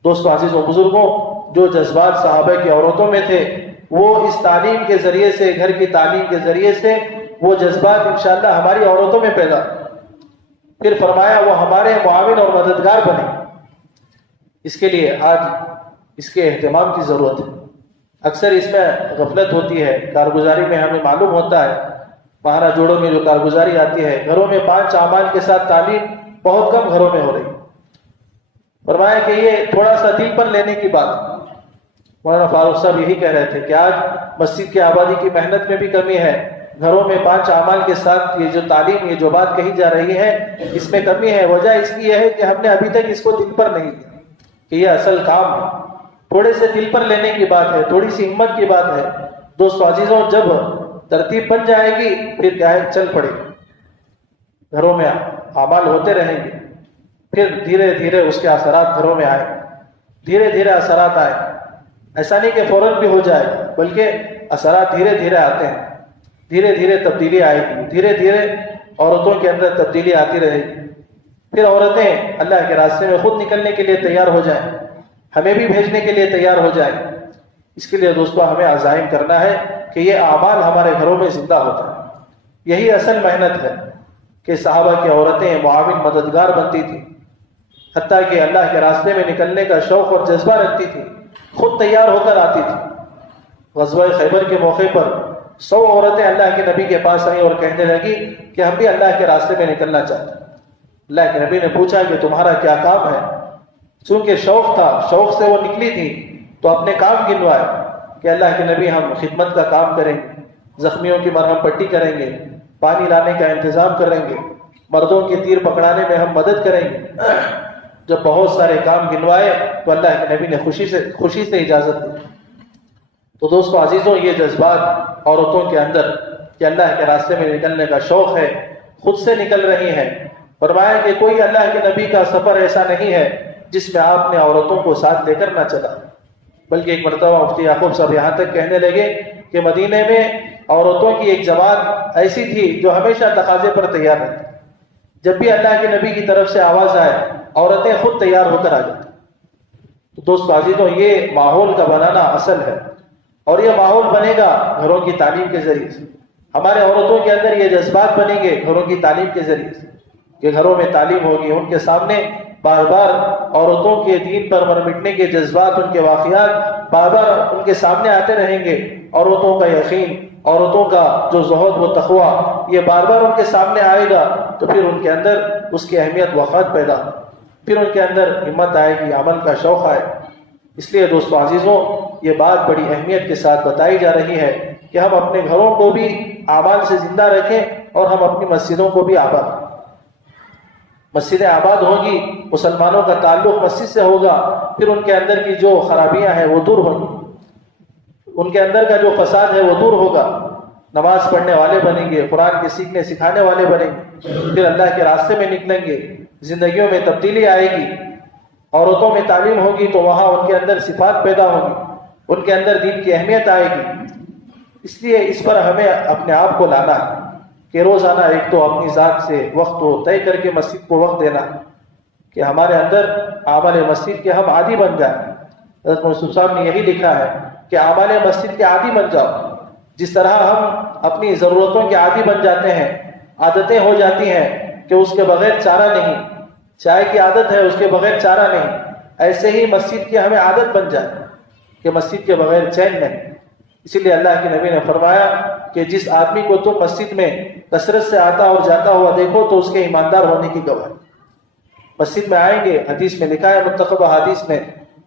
دوستو عزیز و بزرگوں، جو جذبات صحابہ کی عورتوں میں تھے وہ اس تعلیم کے ذریعے سے، گھر کی تعلیم کے ذریعے سے وہ جذبات انشاءاللہ ہماری عورتوں میں پیدا، پھر فرمایا وہ ہمارے معاون اور مددگار بنے۔ اس کے لیے آج اس کے اہتمام کی ضرورت ہے۔ اکثر اس میں غفلت ہوتی ہے، کارگزاری میں ہمیں معلوم ہوتا ہے، مہارا جوڑوں میں جو کارگزاری آتی ہے، گھروں میں 5 اعمال کے ساتھ تعلیم بہت کم گھروں میں ہو رہی ہے۔ فرمایا کہ یہ تھوڑا سا دل پر لینے کی بات ہے۔ مولانا فاروق صاحب یہی کہہ رہے تھے کہ آج مسجد کی آبادی کی محنت میں بھی کمی ہے، گھروں میں 5 اعمال کے ساتھ یہ جو تعلیم، یہ جو بات کہی جا رہی ہے، اس میں کمی ہے۔ وجہ اس کی یہ ہے کہ ہم نے ابھی تک اس کو دل پر نہیں لیا کہ یہ اصل کام ہے۔ تھوڑے سے دل پر لینے کی بات ہے، تھوڑی سی ہمت کی بات ہے۔ دوستو عزیزوں، جب ترتیب بن جائے گی پھر کیا ہے، چل پڑے گی، گھروں میں اعمال ہوتے رہیں گے، پھر دھیرے دھیرے اس کے اثرات گھروں میں آئے، دھیرے دھیرے اثرات آئے۔ ایسا نہیں کہ فوراً بھی ہو جائے، بلکہ اثرات دھیرے دھیرے آتے ہیں، دھیرے دھیرے تبدیلی آئے گی، دھیرے دھیرے عورتوں کے اندر تبدیلی آتی رہے گی۔ پھر عورتیں اللہ کے راستے میں خود نکلنے کے لیے تیار ہو جائیں، ہمیں بھی بھیجنے کے لیے تیار ہو جائیں۔ اس کے لیے دوستو ہمیں عزائم کرنا ہے کہ یہ اعمال ہمارے گھروں میں زندہ ہوتا ہے۔ یہی اصل محنت ہے کہ صحابہ کی عورتیں معاون مددگار بنتی تھیں، حتیٰ کہ اللہ کے راستے میں نکلنے کا شوق اور جذبہ رکھتی تھی، خود تیار ہو کر آتی تھی۔ غزوہ خیبر کے موقع پر 100 عورتیں اللہ کے نبی کے پاس آئیں اور کہنے لگی کہ ہم بھی اللہ کے راستے میں نکلنا چاہتے ہیں۔ اللہ کے نبی نے پوچھا کہ تمہارا کیا کام ہے؟ چونکہ شوق تھا، شوق سے وہ نکلی تھی تو اپنے کام گنوائے کہ اللہ کے نبی ہم خدمت کا کام کریں گے، زخمیوں کی مرہم پٹی کریں گے، پانی لانے کا انتظام کریں گے، مردوں کے تیر پکڑانے میں ہم مدد کریں گے۔ جب بہت سارے کام گنوائے تو اللہ کے نبی نے خوشی سے اجازت دی۔ تو دوستو عزیزوں، یہ جذبات عورتوں کے اندر کہ اللہ کے راستے میں نکلنے کا شوق ہے، خود سے نکل رہی ہیں۔ فرمایا کہ کوئی اللہ کے نبی کا سفر ایسا نہیں ہے جس میں آپ نے عورتوں کو ساتھ لے کر نہ چلا، بلکہ ایک مرتبہ مفتی یعقوب صاحب یہاں تک کہنے لگے کہ مدینے میں عورتوں کی ایک جماعت ایسی تھی جو ہمیشہ تقاضے پر تیار رہتی، جب بھی اللہ کے نبی کی طرف سے آواز آئے عورتیں خود تیار ہو کر آ جاتی۔ تو دوستو عزیزوں، یہ ماحول کا بنانا اصل ہے، اور یہ ماحول بنے گا گھروں کی تعلیم کے ذریعے سے۔ ہمارے عورتوں کے اندر یہ جذبات بنیں گے گھروں کی تعلیم کے ذریعے سے، کہ گھروں میں تعلیم ہوگی، ان کے سامنے بار بار عورتوں کے دین پر مر مٹنے کے جذبات، ان کے واقعات بار بار ان کے سامنے آتے رہیں گے۔ عورتوں کا یقین، عورتوں کا جو زہد و تقویٰ، یہ بار بار ان کے سامنے آئے گا، تو پھر ان کے اندر اس کی اہمیت وقت پیدا، پھر ان کے اندر ہمت آئے گی، عمل کا شوق آئے۔ اس لیے دوستو عزیزوں، یہ بات بڑی اہمیت کے ساتھ بتائی جا رہی ہے کہ ہم اپنے گھروں کو بھی اعمال سے زندہ رکھیں اور ہم اپنی مسجدوں کو بھی آباد رکھیں۔ مسجدیں آباد ہوگی، مسلمانوں کا تعلق مسجد سے ہوگا، پھر ان کے اندر کی جو خرابیاں ہیں وہ دور ہوں گی، ان کے اندر کا جو فساد ہے وہ دور ہوگا، نماز پڑھنے والے بنیں گے، قرآن کے سیکھنے سکھانے والے بنیں گے، پھر اللہ کے راستے میں نکلیں گے، زندگیوں میں تبدیلی آئے گی۔ عورتوں میں تعلیم ہوگی تو وہاں ان کے اندر صفات پیدا ہوں گی، ان کے اندر دین کی اہمیت آئے گی۔ اس لیے اس پر ہمیں اپنے آپ کو لانا ہے کہ روزانہ ایک تو اپنی ذات سے وقت کو طے کر کے مسجد کو وقت دینا، کہ ہمارے اندر اعمال مسجد کے ہم عادی بن جائیں۔ حضرت مصطفیٰ صاحب نے یہی لکھا ہے کہ اعمال مسجد کے عادی بن جاؤ۔ جس طرح ہم اپنی ضرورتوں کے عادی بن جاتے ہیں، عادتیں ہو جاتی ہیں کہ اس کے بغیر چارہ نہیں، چائے کی عادت ہے اس کے بغیر چارہ نہیں، ایسے ہی مسجد کی ہمیں عادت بن جائے کہ مسجد کے بغیر چین نہیں۔ اسی لیے اللہ کے نبی نے فرمایا کہ جس آدمی کو تم مسجد میں کثرت سے آتا اور جاتا ہوا دیکھو تو اس کے ایماندار ہونے کی گواہی۔ مسجد میں آئیں گے، حدیث میں لکھا ہے، منتخبہ حدیث میں،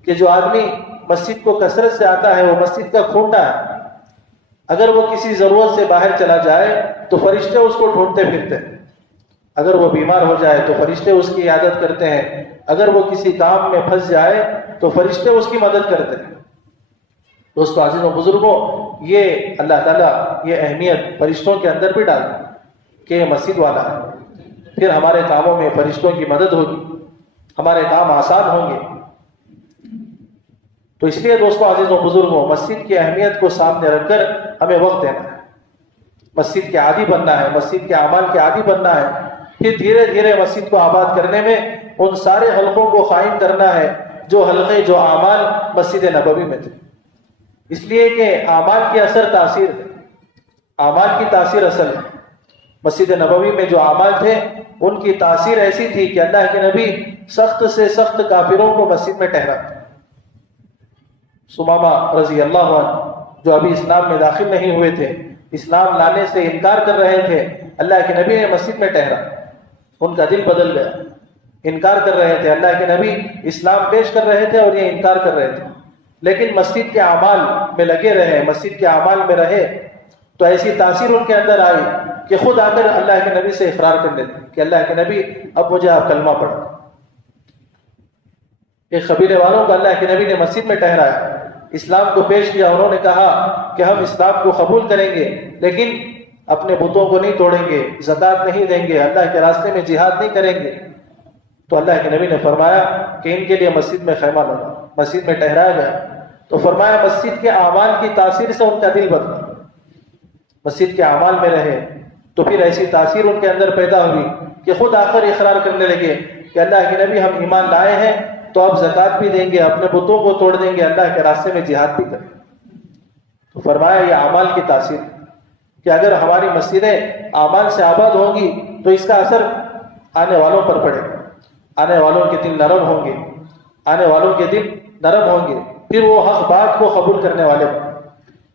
کہ جو آدمی مسجد کو کثرت سے آتا ہے وہ مسجد کا کھونٹا ہے۔ اگر وہ کسی ضرورت سے باہر چلا جائے تو فرشتے اس کو ڈھونڈتے پھرتے ہیں، اگر وہ بیمار ہو جائے تو فرشتے اس کی عیادت کرتے ہیں، اگر وہ کسی کام میں پھنس جائے تو فرشتے اس کی مدد کرتے ہیں۔ دوستو عزیزوں بزرگوں، یہ اللہ تعالیٰ یہ اہمیت فرشتوں کے اندر بھی ڈال کہ یہ مسجد والا ہے، پھر ہمارے کاموں میں فرشتوں کی مدد ہوگی، ہمارے کام آسان ہوں گے۔ تو اس لیے دوستوں عزیزوں بزرگوں مسجد کی اہمیت کو سامنے رکھ کر ہمیں وقت دینا ہے، مسجد کے عادی بننا ہے، مسجد کے اعمال کے عادی بننا ہے، پھر دھیرے دھیرے مسجد کو آباد کرنے میں ان سارے حلقوں کو قائم کرنا ہے جو حلقے جو اعمال مسجد نبوی میں تھے، اس لیے کہ اعمال کی اثر تاثیر ہے، اعمال کی تاثیر اصل ہے۔ مسجد نبوی میں جو اعمال تھے ان کی تاثیر ایسی تھی کہ اللہ کے نبی سخت سے سخت کافروں کو مسجد میں ٹھہراتے، سمامہ رضی اللہ عنہ جو ابھی اسلام میں داخل نہیں ہوئے تھے، اسلام لانے سے انکار کر رہے تھے، اللہ کے نبی نے مسجد میں ٹھہرا، ان کا دل بدل گیا، انکار کر رہے تھے، اللہ کے نبی اسلام پیش کر رہے تھے اور یہ انکار کر رہے تھے، لیکن مسجد کے اعمال میں لگے رہے، مسجد کے اعمال میں رہے تو ایسی تاثیر ان کے اندر آئی کہ خود آ کر اللہ کے نبی سے اقرار کر لیتے کہ اللہ کے نبی اب مجھے آپ کلمہ پڑھا۔ ایک قبیلے والوں کو اللہ کے نبی نے مسجد میں ٹھہرایا، اسلام کو پیش کیا، انہوں نے کہا کہ ہم اسلام کو قبول کریں گے لیکن اپنے بتوں کو نہیں توڑیں گے، زکوٰۃ نہیں دیں گے، اللہ کے راستے میں جہاد نہیں کریں گے۔ تو اللہ کے نبی نے فرمایا کہ ان کے لیے مسجد میں خیمہ لگا، مسجد میں ٹھہرایا گیا، تو فرمایا مسجد کے اعمال کی تاثیر سے ان کا دل بدلا، مسجد کے اعمال میں رہے تو پھر ایسی تاثیر ان کے اندر پیدا ہوئی کہ خود آ کر اقرار کرنے لگے کہ اللہ کے نبی ہم ایمان لائے ہیں تو اب زکوٰۃ بھی دیں گے، اپنے بتوں کو توڑ دیں گے، اللہ کے راستے میں جہاد بھی کریں گے۔ تو فرمایا یہ اعمال کی تاثیر کہ اگر ہماری مسجدیں اعمال سے آباد ہوں گی تو اس کا اثر آنے والوں پر پڑے گا، آنے والوں کے دل نرم ہوں گے، آنے والوں کے دل نرم ہوں گے، پھر وہ حق بات کو قبول کرنے والے ہوں۔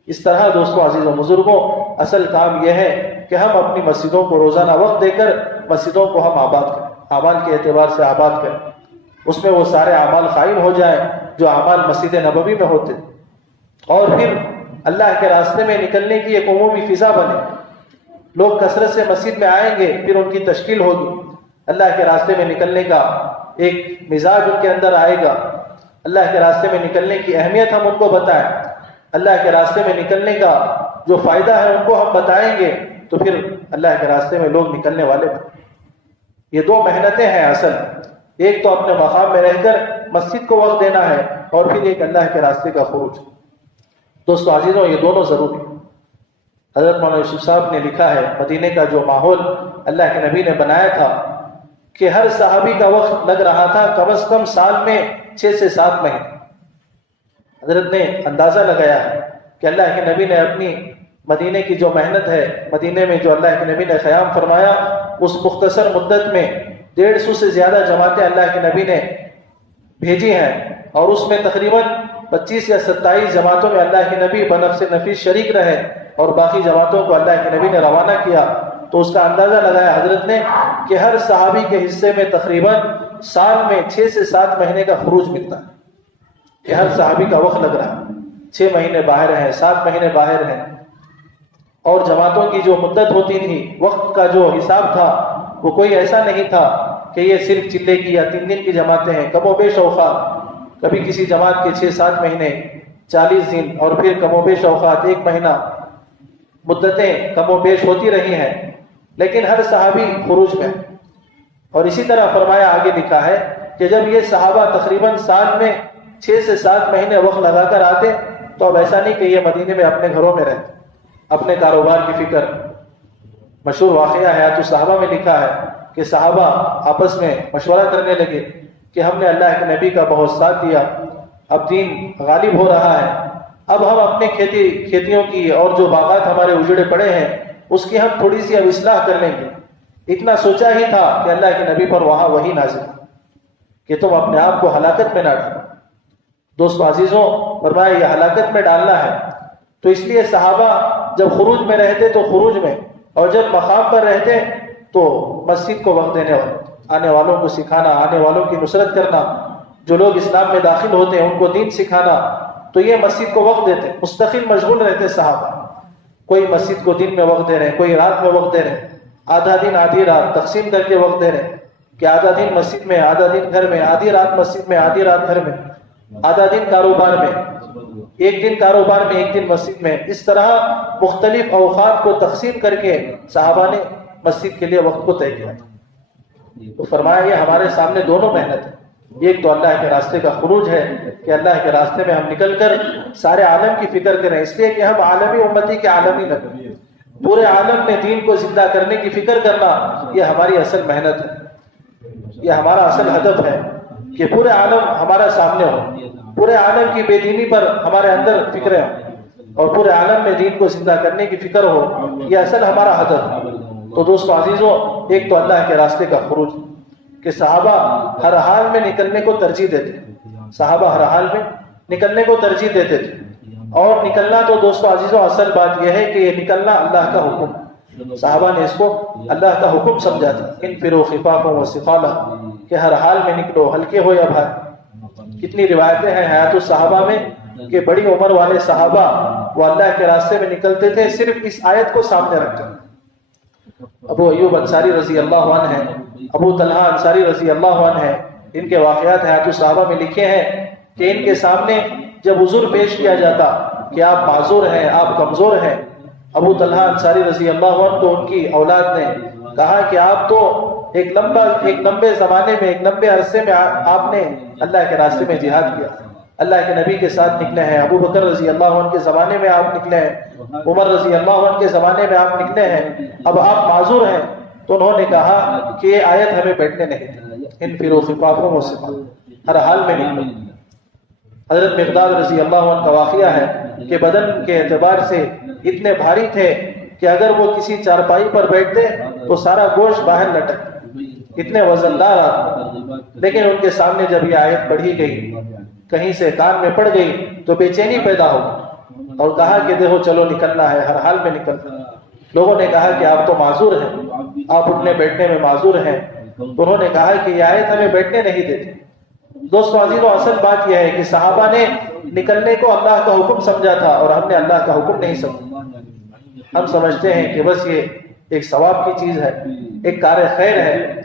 اس طرح دوستوں عزیزوں بزرگوں اصل کام یہ ہے کہ ہم اپنی مسجدوں کو روزانہ وقت دے کر مسجدوں کو ہم آباد کریں، اعمال کے اعتبار سے آباد کریں، اس میں وہ سارے اعمال قائم ہو جائیں جو اعمال مسجد نبوی میں ہوتے، اور پھر اللہ کے راستے میں نکلنے کی ایک عمومی فضا بنے، لوگ کثرت سے مسجد میں آئیں گے، پھر ان کی تشکیل ہوگی، اللہ کے راستے میں نکلنے کا ایک مزاج ان کے اندر آئے گا، اللہ کے راستے میں نکلنے کی اہمیت ہم ان کو بتائیں، اللہ کے راستے میں نکلنے کا جو فائدہ ہے ان کو ہم بتائیں گے تو پھر اللہ کے راستے میں لوگ نکلنے والے ہیں۔ یہ دو محنتیں ہیں اصل، ایک تو اپنے مقام میں رہ کر مسجد کو وقت دینا ہے اور پھر ایک اللہ کے راستے کا خروج۔ دوستو عزیزوں یہ دونوں ضروری ہیں۔ حضرت مولانا یوسف صاحب نے لکھا ہے مدینے کا جو ماحول اللہ کے نبی نے بنایا تھا کہ ہر صحابی کا وقت لگ رہا تھا کم از کم سال میں 6 سے 7 مہینے۔ حضرت نے اندازہ لگایا ہے کہ اللہ کے نبی نے اپنی مدینے کی جو محنت ہے، مدینے میں جو اللہ کے نبی نے قیام فرمایا، اس مختصر مدت میں 150 سے زیادہ جماعتیں اللہ کے نبی نے بھیجی ہیں، اور اس میں تقریباً 25 یا 27 جماعتوں میں اللہ کے نبی بنفس نفیس شریک رہے اور باقی جماعتوں کو اللہ کے نبی نے روانہ کیا۔ تو اس کا اندازہ لگایا حضرت نے کہ ہر صحابی کے حصے میں تقریباً سال میں 6 سے 7 مہینے کا خروج ملتا ہے، کہ ہر صحابی کا وقت لگ رہا ہے، 6 مہینے باہر ہیں، 7 مہینے باہر ہیں، اور جماعتوں کی جو مدت ہوتی تھی، وقت کا جو حساب تھا وہ کوئی ایسا نہیں تھا کہ یہ صرف چلے کی یا 3 دن کی جماعتیں ہیں، کم و بیش اوقات کبھی کسی جماعت کے 6-7 مہینے، 40 دن، اور پھر کم و بیش اوقات 1 مہینہ، مدتیں کم و بیش ہوتی رہی ہیں، لیکن ہر صحابی خروج میں۔ اور اسی طرح فرمایا آگے لکھا ہے کہ جب یہ صحابہ تقریباً سال میں 6 سے 7 مہینے وقت لگا کر آتے تو اب ایسا نہیں کہ یہ مدینے میں اپنے گھروں میں رہتے، اپنے کاروبار کی فکر۔ مشہور واقعہ حیات الصحابہ میں لکھا ہے کہ صحابہ آپس میں مشورہ کرنے لگے کہ ہم نے اللہ کے نبی کا بہت ساتھ دیا، اب دین غالب ہو رہا ہے، اب ہم اپنے کھیتیوں کی اور جو باغات ہمارے اجڑے پڑے ہیں اس کی ہم تھوڑی سی اب اصلاح کر لیں گے۔ اتنا سوچا ہی تھا کہ اللہ کے نبی پر وہاں وحی نازل کہ تم اپنے آپ کو ہلاکت میں نہ ڈالو۔ دوستو عزیزوں فرمایا یہ ہلاکت میں ڈالنا ہے، تو اس لیے صحابہ جب خروج میں رہتے تو خروج میں، اور جب مقام پر رہتے تو مسجد کو وقت دینے والے، آنے والوں کو سکھانا، آنے والوں کی نصرت کرنا، جو لوگ اسلام میں داخل ہوتے ہیں ان کو دین سکھانا، تو یہ مسجد کو وقت دیتے، مستقل مشغول رہتے صحابہ۔ کوئی مسجد کو دن میں وقت دے رہے ہیں، کوئی رات میں وقت دے رہے ہیں، آدھا دن آدھی رات تقسیم کر کے وقت دے رہے ہیں کہ آدھا دن مسجد میں، آدھا دن گھر میں، آدھی رات مسجد میں، آدھی رات گھر میں، آدھا دن کاروبار میں، ایک دن کاروبار میں، ایک دن مسجد میں۔ اس طرح مختلف اوقات کو تقسیم کر کے صحابہ نے مسجد کے لیے وقت کو طے کیا۔ تو فرمایا یہ ہمارے سامنے دونوں محنت ہے، یہ ایک تو اللہ کے راستے کا خروج ہے کہ اللہ کے راستے میں ہم نکل کر سارے عالم کی فکر کریں، اس لیے کہ ہم عالمی امتی کے عالمی لگے، پورے عالم میں دین کو زندہ کرنے کی فکر کرنا، یہ ہماری اصل محنت ہے، یہ ہمارا اصل ہدف ہے کہ پورے عالم ہمارا سامنے ہو، پورے عالم کی بے دینی پر ہمارے اندر فکریں ہوں اور پورے عالم میں دین کو زندہ کرنے کی فکر ہو، یہ اصل ہمارا ہدف ہے۔ تو دوستو عزیزوں، ایک تو اللہ کے راستے کا خروج کہ صحابہ ہر حال میں نکلنے کو ترجیح دیتے، صحابہ ہر حال میں نکلنے کو ترجیح دیتے تھے، اور نکلنا تو دوستو عزیزوں اصل بات یہ ہے کہ یہ نکلنا اللہ کا حکم، صحابہ نے اس کو اللہ کا حکم سمجھا تھا، انفروا خفافا وثقالا، کہ ہر حال میں نکلو، ہلکے ہو یا بھاری۔ کتنی روایتیں ہیں حیات الصحابہ میں کہ بڑی عمر والے صحابہ وہ اللہ کے راستے میں نکلتے تھے صرف اس آیت کو سامنے رکھ کر۔ ابو ایوب انصاری رضی اللہ عنہ ہیں، ابو طلحہ انصاری رضی اللہ عنہ ہیں، ان کے واقعات حیات الصحابہ میں لکھے ہیں کہ ان کے سامنے جب عذر پیش کیا جاتا کہ آپ معذور ہیں، آپ کمزور ہیں، ابو طلحہ انصاری رضی اللہ عنہ کو ان کی اولاد نے کہا کہ آپ تو ایک لمبے زمانے میں، ایک لمبے عرصے میں آپ نے اللہ کے راستے میں جہاد کیا، اللہ کے نبی کے ساتھ نکلے ہیں، ابو بکر رضی اللہ عنہ کے زمانے میں آپ نکلے ہیں، عمر رضی اللہ عنہ کے زمانے میں آپ نکلے ہیں، اب آپ معذور ہیں۔ تو انہوں نے کہا کہ یہ آیت ہمیں بیٹھنے نہیں دی، انفروا خفافا وثقالا، ہر حال میں نکلو۔ حضرت مقداد رضی اللہ عنہ کا واقعہ ہے کہ بدن کے اعتبار سے اتنے بھاری تھے کہ اگر وہ کسی چارپائی پر بیٹھتے تو سارا گوشت باہر لٹک، اتنے وزندار آتے، لیکن ان کے سامنے جب یہ آیت پڑھی گئی، کہیں سے کان میں پڑ گئی تو بے چینی پیدا ہو اور کہا کہ دیکھو چلو نکلنا ہے، ہر حال میں نکلنا ہے۔ لوگوں نے کہا کہ آپ تو معذور ہیں، آپ اٹھنے بیٹھنے میں معذور ہیں، تو انہوں نے کہا کہ یہ آیت ہمیں بیٹھنے نہیں دیتی۔ دوستو عزیزو، اصل بات یہ ہے کہ صحابہ نے نکلنے کو اللہ کا حکم سمجھا تھا اور ہم نے اللہ کا حکم نہیں سمجھا۔ ہم سمجھتے ہیں کہ بس یہ ایک ثواب کی چیز ہے، ایک کار خیر ہے،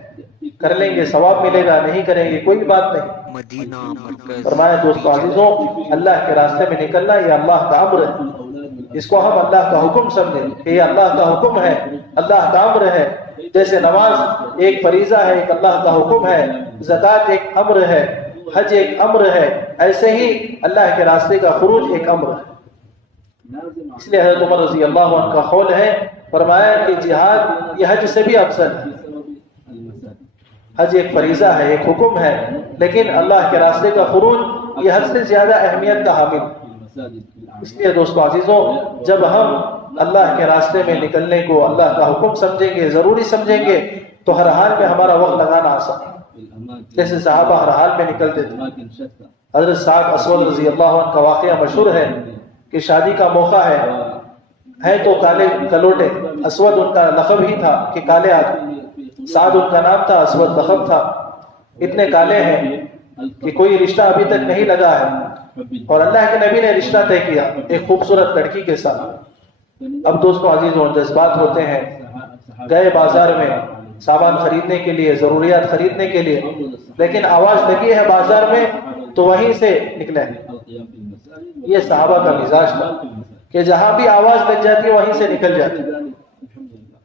کر لیں گے ثواب ملے گا، نہیں کریں گے کوئی بات نہیں۔ مدینہ مرکز فرمایا دوستو عزیزوں، اللہ کے راستے میں نکلنا یہ اللہ کا امر ہے، اس کو ہم اللہ کا حکم سمجھیں کہ یہ اللہ کا حکم ہے، اللہ کا امر ہے۔ جیسے نماز ایک فریضہ ہے، ایک اللہ کا حکم ہے، زکوٰۃ ایک امر ہے، حج ایک امر ہے، ایسے ہی اللہ کے راستے کا خروج ایک امر ہے۔ اس لیے حضرت عمر رضی اللہ عنہ کا قول ہے، فرمایا کہ جہاد یہ حج سے بھی افضل ہے۔ حج ایک فریضہ ہے، ایک حکم ہے، لیکن اللہ کے راستے کا خروج یہ حج سے زیادہ اہمیت کا حامل ہے۔ اس لیے دوستو عزیزوں، جب ہم اللہ کے راستے میں نکلنے کو اللہ کا حکم سمجھیں گے، ضروری سمجھیں گے، تو ہر حال میں ہمارا وقت لگانا آسان ہے۔ جیسے صحابہ ہر حال میں نکلتے تھے۔ حضرت سعد اسود رضی اللہ عنہ کا واقعہ مشہور ہے کہ شادی کا موقع ہے تو کالے کلوٹے، اسود ان کا لقب ہی تھا کہ کالے آدمی، سعد ان کا نام تھا، اسود لقب تھا۔ اتنے کالے ہیں کہ کوئی رشتہ ابھی تک نہیں لگا ہے، اور اللہ کے نبی نے رشتہ طے کیا ایک خوبصورت لڑکی کے ساتھ۔ اب دوستو عزیزوں، جذبات ہوتے ہیں، گئے بازار میں سامان خریدنے کے لیے، ضروریات خریدنے کے لیے، لیکن آواز لگی ہے بازار میں تو وہیں سے نکلے۔ یہ صحابہ کا مزاج تھا کہ جہاں بھی آواز لگ جاتی وہیں سے نکل جاتی۔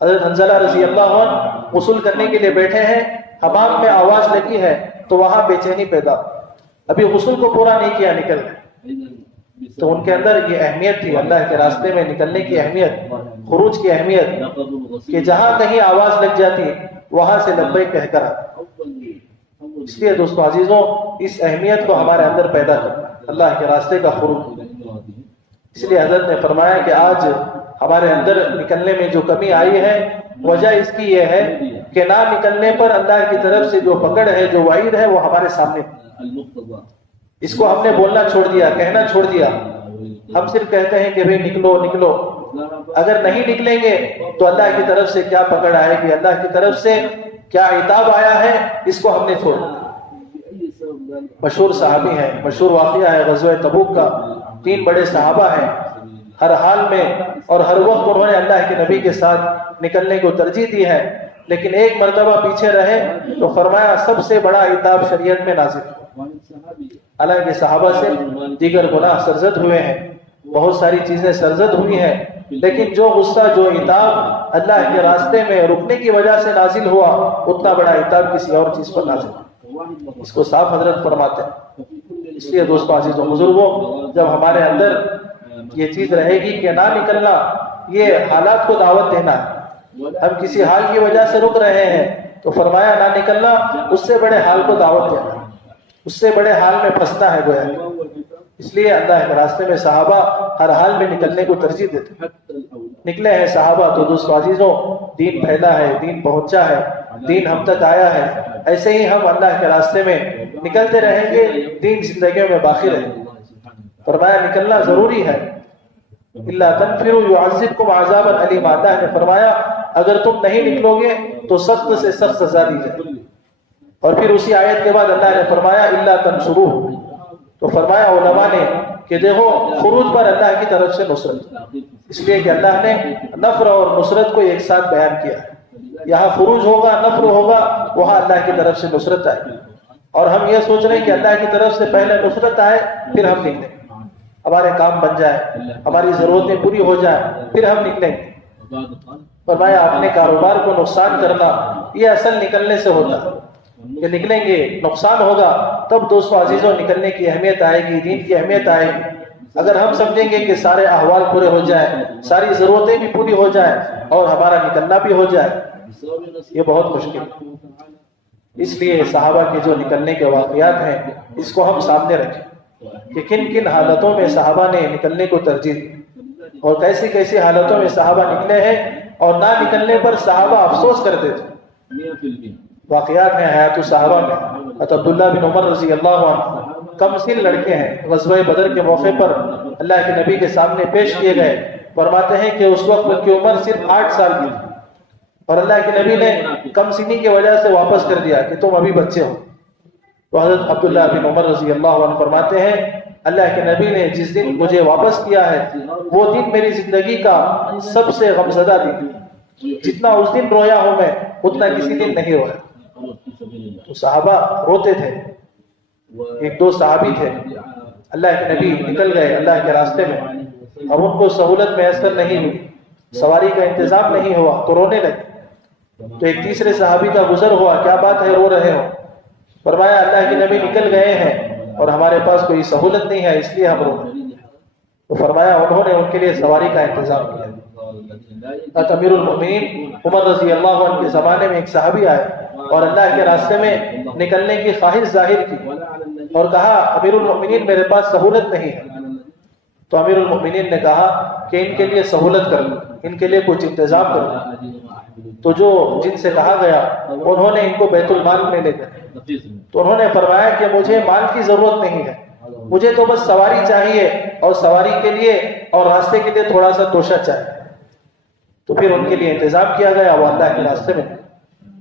حضرت حنظلہ رضی اللہ عنہ غسل کرنے کے لیے بیٹھے ہیں، حمام میں آواز لگی ہے تو وہاں بے چینی پیدا، ابھی غسل کو پورا نہیں کیا، نکل گئے۔ تو ان کے اندر یہ اہمیت تھی، اللہ کے راستے میں نکلنے کی اہمیت، خروج کی اہمیت، کہ جہاں کہیں آواز لگ جاتی وہاں سے لبیک کہہ کر آتا۔ اس لیے دوستو عزیزوں، اس اہمیت کو ہمارے اندر پیدا کرنا، اللہ کے راستے کا خروج۔ اس لیے حضرت نے فرمایا کہ آج ہمارے اندر نکلنے میں جو کمی آئی ہے، وجہ اس کی یہ ہے کہ نہ نکلنے پر اللہ کی طرف سے جو پکڑ ہے، جو وعید ہے، وہ ہمارے سامنے، اس کو ہم نے بولنا چھوڑ دیا، کہنا چھوڑ دیا۔ ہم صرف کہتے ہیں کہ بھئی نکلو نکلو، اگر نہیں نکلیں گے تو اللہ کی طرف سے کیا پکڑ آئے گی، اللہ کی طرف سے کیا عتاب آیا ہے، اس کو ہم نے چھوڑا۔ مشہور صحابی ہیں، مشہور واقعہ ہے غزوہ تبوک کا، 3 بڑے صحابہ ہیں، ہر حال میں اور ہر وقت انہوں نے اللہ کے نبی کے ساتھ نکلنے کو ترجیح دی ہے، لیکن ایک مرتبہ پیچھے رہے تو فرمایا سب سے بڑا عتاب شریعت میں نازل ہوا۔ حالانکہ صحابہ سے دیگر گناہ سرزد ہوئے ہیں، بہت ساری چیزیں سرزد ہوئی ہیں، لیکن جو غصہ، جو عتاب اللہ کے راستے میں رکنے کی وجہ سے نازل ہوا، اتنا بڑا عتاب کسی اور چیز پر نازل ہوا۔ اس کو صاف حضرت فرماتے ہیں۔ اس لیے دوستوں عزیزوں بزرگوں، جب ہمارے اندر یہ چیز رہے گی کہ نہ نکلنا، یہ حالات کو دعوت دینا ہے، ہم کسی حال کی وجہ سے رک رہے ہیں تو فرمایا نہ نکلنا، اس سے بڑے حال کو دعوت دینا، اس سے بڑے حال میں پھنسنا ہے گویا۔ اس لیے اللہ کے راستے میں صحابہ ہر حال میں نکلنے کو ترجیح دیتے، نکلے ہیں صحابہ تو دوستوں عزیزوں دین پھیلا ہے، دین پہنچا ہے، دین ہم تک آیا ہے۔ ایسے ہی ہم اللہ کے راستے میں نکلتے رہیں گے، دین زندگیوں میں باقی رہے گا۔ فرمایا نکلنا ضروری ہے۔ اللہ تنفروا يعذبكم عذابا علیما، اللہ نے فرمایا اگر تم نہیں نکلو گے تو سخت سے سخت سزا دی جائے گی۔ اور پھر اسی آیت کے بعد اللہ نے فرمایا الا تنصروه، تو فرمایا علماء نے کہ دیکھو خروج پر اللہ کی طرف سے نصرت، اس لیے کہ اللہ نے نفر اور نصرت کو ایک ساتھ بیان کیا ہے۔ یہاں خروج ہوگا، نفر ہوگا، وہاں اللہ کی طرف سے نصرت آئے گی۔ اور ہم یہ سوچ رہے ہیں کہ اللہ کی طرف سے پہلے نصرت آئے پھر ہم نکلیں، ہمارے کام بن جائے، ہماری ضرورتیں پوری ہو جائیں، پھر ہم نکلیں گے۔ فرمایا اپنے کاروبار کو نقصان کرنا یہ اصل نکلنے سے ہوتا ہے، کہ نکلیں گے نقصان ہوگا تب دوستوں عزیزوں نکلنے کی اہمیت آئے گی، دین کی اہمیت آئے گی۔ اگر ہم سمجھیں گے کہ سارے احوال پورے ہو جائیں، ساری ضرورتیں بھی پوری ہو جائیں اور ہمارا نکلنا بھی ہو جائے، یہ بہت مشکل ہے۔ اس لیے صحابہ کے جو نکلنے کے واقعات ہیں اس کو ہم سامنے رکھیں کہ کن کن حالتوں میں صحابہ نے نکلنے کو ترجیح دی اور کیسی کیسی حالتوں میں صحابہ نکلے ہیں، اور نہ نکلنے پر صحابہ افسوس کرتے تھے۔ واقعات ہیں حیات الصحابہ میں، حضرت عبداللہ بن عمر رضی اللہ عنہ کم سن لڑکے ہیں، غزوہ بدر کے موقع پر اللہ کے نبی کے سامنے پیش کیے گئے۔ فرماتے ہیں کہ اس وقت ان کی عمر صرف 8 سال کی تھی، اور اللہ کے نبی نے کم سنی کی وجہ سے واپس کر دیا کہ تم ابھی بچے ہو۔ تو حضرت عبداللہ بن عمر رضی اللہ عنہ فرماتے ہیں اللہ کے نبی نے جس دن مجھے واپس کیا ہے وہ دن میری زندگی کا سب سے غمزدہ دن، جتنا اس دن رویا ہوں میں اتنا کسی دن نہیں رویا۔ تو صحابہ روتے تھے۔ ایک دو صحابی تھے، اللہ کے نبی نکل گئے اللہ کے راستے میں اور ان کو سہولت میسر نہیں ہوئی، سواری کا انتظام نہیں ہوا تو رونے لگے۔ تو ایک تیسرے صحابی کا گزر ہوا، کیا بات ہے رو رہے ہو؟ فرمایا اللہ کے نبی نکل گئے ہیں اور ہمارے پاس کوئی سہولت نہیں ہے اس لیے ہم رو رہے ہیں۔ تو فرمایا انہوں نے ان کے لیے سواری کا انتظام کیا۔ امیر المؤمنین عمر رضی اللہ عنہ کے زمانے میں ایک صحابی آئے اور اللہ کے راستے میں نکلنے کی خواہش ظاہر کی اور کہا امیر المؤمنین میرے پاس سہولت نہیں ہے۔ تو امیر المؤمنین نے کہا کہ ان کے لیے سہولت کر لو، ان کے لیے کچھ انتظام کر لو۔ تو جو جن سے کہا گیا انہوں نے ان کو بیت المال میں لے گئے۔ تو انہوں نے فرمایا کہ مجھے مال کی ضرورت نہیں ہے، مجھے تو بس سواری چاہیے اور سواری کے لیے اور راستے کے لیے تھوڑا سا توشہ چاہیے۔ تو پھر ان کے لیے انتظام کیا گیا وہ اللہ کے راستے میں۔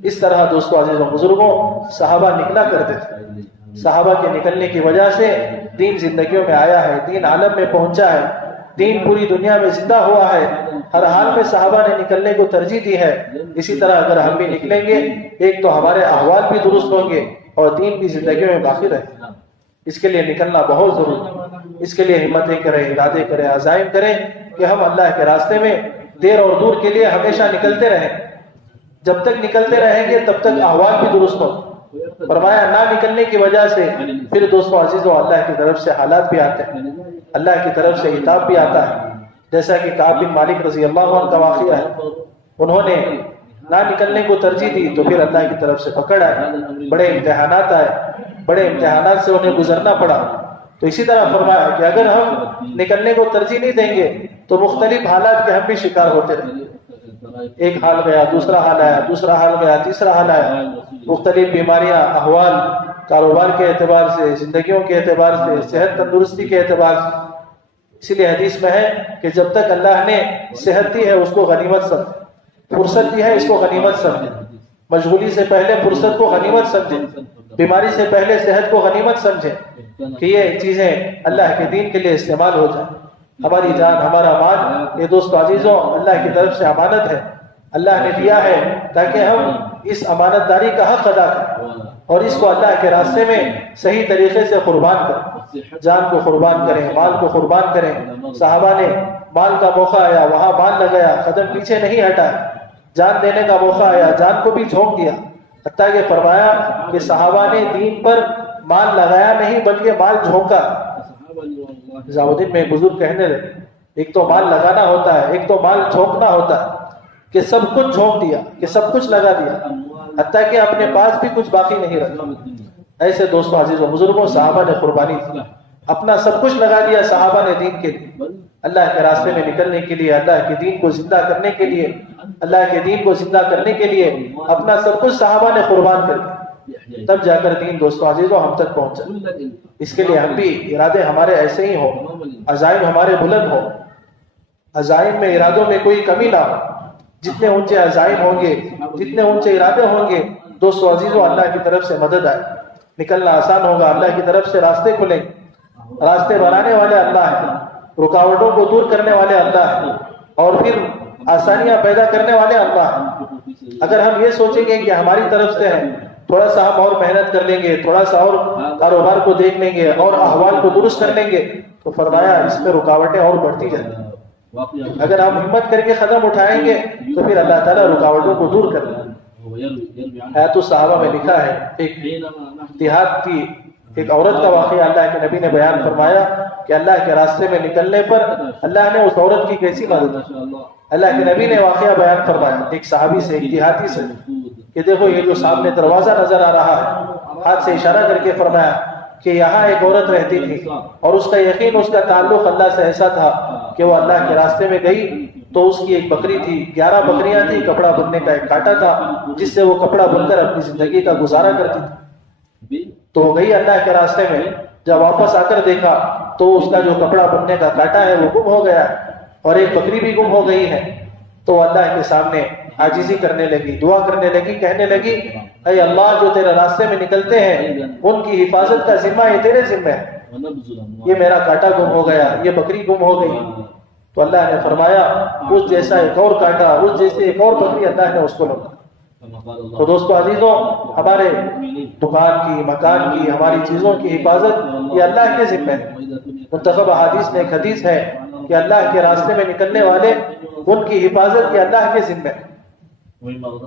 اس طرح دوستو عزیزوں بزرگوں صحابہ نکلا کرتے تھے۔ صحابہ کے نکلنے کی وجہ سے دین زندگیوں میں آیا ہے، دین عالم میں پہنچا ہے، دین پوری دنیا میں زندہ ہوا ہے۔ ہر حال میں صحابہ نے نکلنے کو ترجیح دی ہے۔ اسی طرح اگر ہم بھی نکلیں گے ایک تو ہمارے احوال بھی درست ہوں گے اور دین بھی زندگیوں میں باقی رہے گا۔ اس کے لیے نکلنا بہت ضروری ہے۔ اس کے لیے ہمتیں کریں، ارادے کریں، عزائم کریں کہ ہم اللہ کے راستے میں دیر اور دور کے لیے ہمیشہ نکلتے رہیں۔ جب تک نکلتے رہیں گے تب تک احوال بھی درست ہوں۔ فرمایا نہ نکلنے کی وجہ سے پھر دوستوں عزیزوں اللہ کی طرف سے حالات بھی آتے ہیں، اللہ کی طرف سے عتاب بھی آتا ہے۔ جیسا کہ کعب بن مالک رضی اللہ عنہ کا واقعہ ہے، انہوں نے نہ نکلنے کو ترجیح دی تو پھر اللہ کی طرف سے پکڑ آئے، بڑے امتحانات آئے، بڑے امتحانات سے انہیں گزرنا پڑا۔ تو اسی طرح فرمایا کہ اگر ہم نکلنے کو ترجیح نہیں دیں گے تو مختلف حالات کے ہم بھی شکار ہوتے رہیں گے۔ ایک حال گیا، دوسرا حال آیا، دوسرا حال گیا، تیسرا حال آیا، مختلف بیماریاں، احوال، کاروبار کے اعتبار سے، زندگیوں کے اعتبار سے، صحت تندرستی کے اعتبار سے۔ اسی لیے حدیث میں ہے کہ جب تک اللہ نے صحت دی ہے اس کو غنیمت سمجھے، فرصت دی ہے اس کو غنیمت سمجھے، مشغولی سے پہلے فرصت کو غنیمت سمجھے، بیماری سے پہلے صحت کو غنیمت سمجھے کہ یہ چیزیں اللہ کے دین کے لیے استعمال ہو جائیں۔ ہماری جان، ہمارا مال، یہ دوستو عزیزوں اللہ کی طرف سے امانت ہے، اللہ نے دیا ہے تاکہ ہم اس امانت داری کا حق ادا کریں اور اس کو اللہ کے راستے میں صحیح طریقے سے قربان کریں، جان کو قربان کریں، مال کو قربان کریں۔ صحابہ نے مال کا موقع آیا وہاں مال لگایا، قدم پیچھے نہیں ہٹایا، جان دینے کا موقع آیا جان کو بھی جھونک دیا۔ حتیٰ کہ فرمایا کہ صحابہ نے دین پر مال لگایا نہیں بلکہ مال جھونکا. نظام میں بزرگ کہنے لگے ایک تو مال لگانا ہوتا ہے, ایک تو مال جھونکنا ہوتا ہے, کہ سب کچھ جھونک دیا, کہ سب کچھ لگا دیا, حتیٰ کہ اپنے پاس بھی کچھ باقی نہیں رکھا. ایسے دوستوں عزیزوں بزرگوں صحابہ نے قربانی دی, اپنا سب کچھ لگا دیا صحابہ نے دین کے لیے, اللہ کے راستے میں نکلنے کے لیے, اللہ کے دین کو زندہ کرنے کے لیے, اللہ کے دین کو زندہ کرنے کے لیے اپنا سب کچھ صحابہ نے قربان کر دیا. تب جا کر دین دوستوں عزیزوں ہم تک پہنچا. اس کے لیے ہم بھی ارادے ہمارے ایسے ہی ہوں, عزائم ہمارے بلند ہوں, عزائم میں ارادوں میں کوئی کمی نہ ہو. جتنے اونچے عزائم ہوں گے, جتنے اونچے ارادے ہوں گے, دوستوں عزیزوں اللہ کی طرف سے مدد آئے, نکلنا آسان ہوگا. اللہ کی طرف سے راستے کھلیں. راستے بنانے والے اللہ ہیں, رکاوٹوں کو دور کرنے والے اللہ ہیں, اور پھر آسانیاں پیدا کرنے والے اللہ ہیں. اگر ہم یہ سوچیں گے کہ ہماری طرف سے ہے, تھوڑا سا ہم اور محنت کر لیں گے, تھوڑا سا اور کاروبار کو دیکھ لیں گے, اور احوال کو درست کر لیں گے, تو فرمایا اس میں رکاوٹیں اور بڑھتی جائیں گی. اگر ہم ہمت کر کے قدم اٹھائیں گے تو پھر اللہ تعالیٰ رکاوٹوں کو دور کر لیں گے. حیات الصحابہ میں لکھا ہے ایک دیہات کی ایک عورت کا واقعہ اللہ کے نبی نے بیان فرمایا کہ اللہ کے راستے میں نکلنے پر اللہ نے اس عورت کی کیسی مدد کی. اللہ کے نبی نے واقعہ بیان فرمایا ایک صحابی سے, ایک دیہاتی سے, کہ دیکھو یہ جو سامنے دروازہ نظر آ رہا ہے, ہاتھ سے اشارہ کر کے فرمایا کہ یہاں ایک عورت رہتی تھی, اور اس کا یقین, اس کا تعلق اللہ سے ایسا تھا کہ وہ اللہ کے راستے میں گئی تو اس کی ایک بکری تھی, 11 بکریاں تھی, کپڑا بننے کا ایک کانٹا تھا جس سے وہ کپڑا بن کر اپنی زندگی کا گزارا کرتی تھی. تو وہ گئی اللہ کے راستے میں, جب واپس آ کر دیکھا تو اس کا جو کپڑا بننے کا کانٹا ہے وہ گم ہو گیا, اور ایک بکری بھی گم ہو گئی ہے. تو اللہ کے سامنے عاجزی کرنے لگی, دعا کرنے لگی, کہنے لگی اے اللہ جو تیرے راستے میں نکلتے ہیں ان کی حفاظت کا ذمہ یہ تیرے ذمہ ہے. یہ میرا کانٹا گم ہو گیا, یہ بکری گم ہو گئی. تو اللہ نے فرمایا اس جیسا ایک اور کانٹا, اس جیسے ایک اور بکری اللہ نے اس کو لوٹا. تو دوستو عزیزوں ہمارے دکان کی, مکان کی, ہماری چیزوں کی حفاظت یہ اللہ کے ذمہ ہے. منتخب حدیث میں ایک حدیث ہے کہ اللہ کے راستے میں نکلنے والے ان کی حفاظت یہ اللہ کے ذمہ ہے.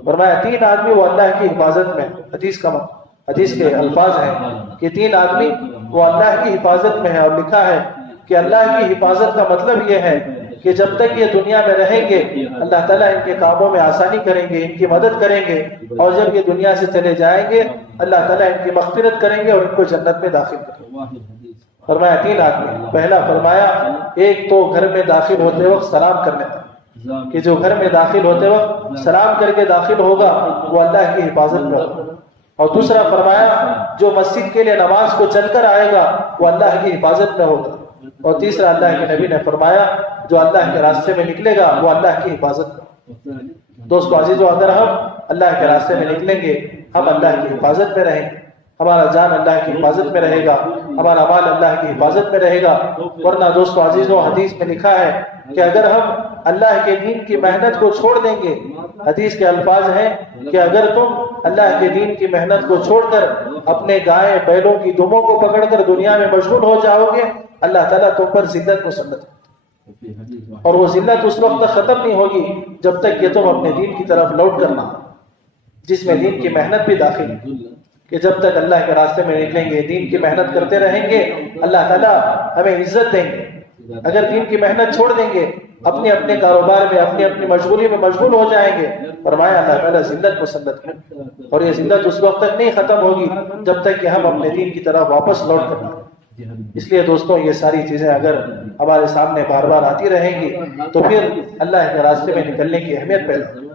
فرمایا 3 آدمی وہ اللہ کی حفاظت میں, حدیث کے الفاظ ہیں کہ 3 آدمی وہ اللہ کی حفاظت میں ہے. اور لکھا ہے کہ اللہ کی حفاظت کا مطلب یہ ہے کہ جب تک یہ دنیا میں رہیں گے اللہ تعالیٰ ان کے کاموں میں آسانی کریں گے, ان کی مدد کریں گے, اور جب یہ دنیا سے چلے جائیں گے اللہ تعالیٰ ان کی مغفرت کریں گے اور ان کو جنت میں داخل کریں گے. فرمایا 3 آدمی. پہلا فرمایا ایک تو گھر میں داخل ہوتے وقت سلام کرنے کا, کہ جو گھر میں داخل ہوتے وقت سلام کر کے داخل ہوگا وہ اللہ کی حفاظت میں ہوگا. اور دوسرا فرمایا جو مسجد کے لیے نماز کو چل کر آئے گا وہ اللہ کی حفاظت میں ہوگا. اور تیسرا اللہ کے نبی نے فرمایا جو اللہ کے راستے میں نکلے گا وہ اللہ کی حفاظت میں. دوستو عزیزو اگر ہم اللہ کے راستے میں نکلیں گے ہم اللہ کی حفاظت میں رہیں گے, ہمارا جان اللہ کی حفاظت میں رہے گا, ہمارا مال اللہ کی حفاظت میں رہے گا. ورنہ دوستو عزیزو حدیث میں لکھا ہے کہ اگر ہم اللہ کے دین کی محنت کو چھوڑ دیں گے, حدیث کے الفاظ ہیں کہ اگر تم اللہ کے دین کی محنت کو چھوڑ کر اپنے گائے بیلوں کی دموں کو پکڑ کر دنیا میں مشغول ہو جاؤ گے اللہ تعالیٰ تم پر ذلت مسلط ہے. اور وہ ذلت اس وقت تک ختم نہیں ہوگی جب تک کہ تم اپنے دین کی طرف لوٹ کرنا, جس میں دین کی محنت بھی داخل ہے. کہ جب تک اللہ کے راستے میں نکلیں گے, دین کی محنت کرتے رہیں گے, اللہ تعالیٰ ہمیں عزت دیں گے. اگر دین کی محنت چھوڑ دیں گے, اپنے اپنے کاروبار میں اپنی اپنی مشغولی میں مشغول ہو جائیں گے, فرمایا اللہ تعالیٰ ذلت مسلط ہے. اور یہ ذلت اس وقت تک نہیں ختم ہوگی جب تک کہ ہم اپنے دین کی طرف واپس لوٹ کرنا. اس لیے دوستوں یہ ساری چیزیں اگر ہمارے سامنے بار بار آتی رہیں گی تو پھر اللہ کے راستے میں نکلنے کی اہمیت پیدا ہوگی.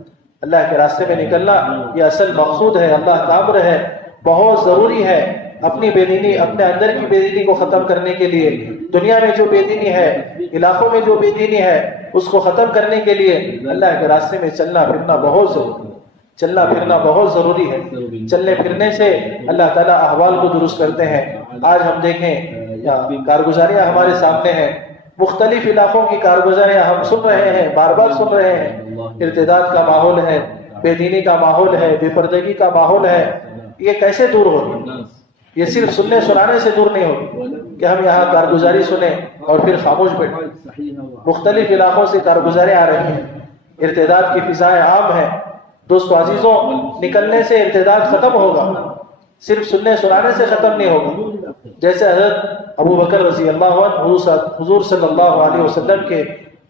اللہ کے راستے میں نکلنا یہ اصل مقصود ہے, اللہ کا امر ہے, بہت ضروری ہے. اپنی بے دینی, اپنے اندر کی بے دینی کو ختم کرنے کے لیے, دنیا میں جو بے دینی ہے, علاقوں میں جو بے دینی ہے, اس کو ختم کرنے کے لیے اللہ کے راستے میں چلنا پھرنا بہت ضروری ہے. چلنا پھرنا بہت ضروری ہے. چلنے پھرنے سے اللہ تعالیٰ احوال کو درست کرتے ہیں. آج ہم دیکھیں کارگزاریاں ہمارے سامنے ہیں, مختلف علاقوں کی کارگزاریاں ہم سن رہے ہیں, بار بار سن رہے ہیں. ارتداد کا ماحول ہے, بے دینی کا ماحول ہے, بے پردگی کا ماحول ہے. یہ کیسے دور ہوگی؟ یہ صرف سننے سنانے سے دور نہیں ہوگی کہ ہم یہاں کارگزاری سنیں اور پھر خاموش بیٹھیں. مختلف علاقوں سے کارگزاریاں آ رہی ہیں, ارتداد کی فضائیں عام ہیں, دوستو عزیزوں، نکلنے سے ارتداد ختم ہوگا، صرف سننے سنانے سے ختم نہیں ہوگا. جیسے حضرت ابو بکر رضی اللہ عنہ حضور صلی اللہ علیہ وسلم کے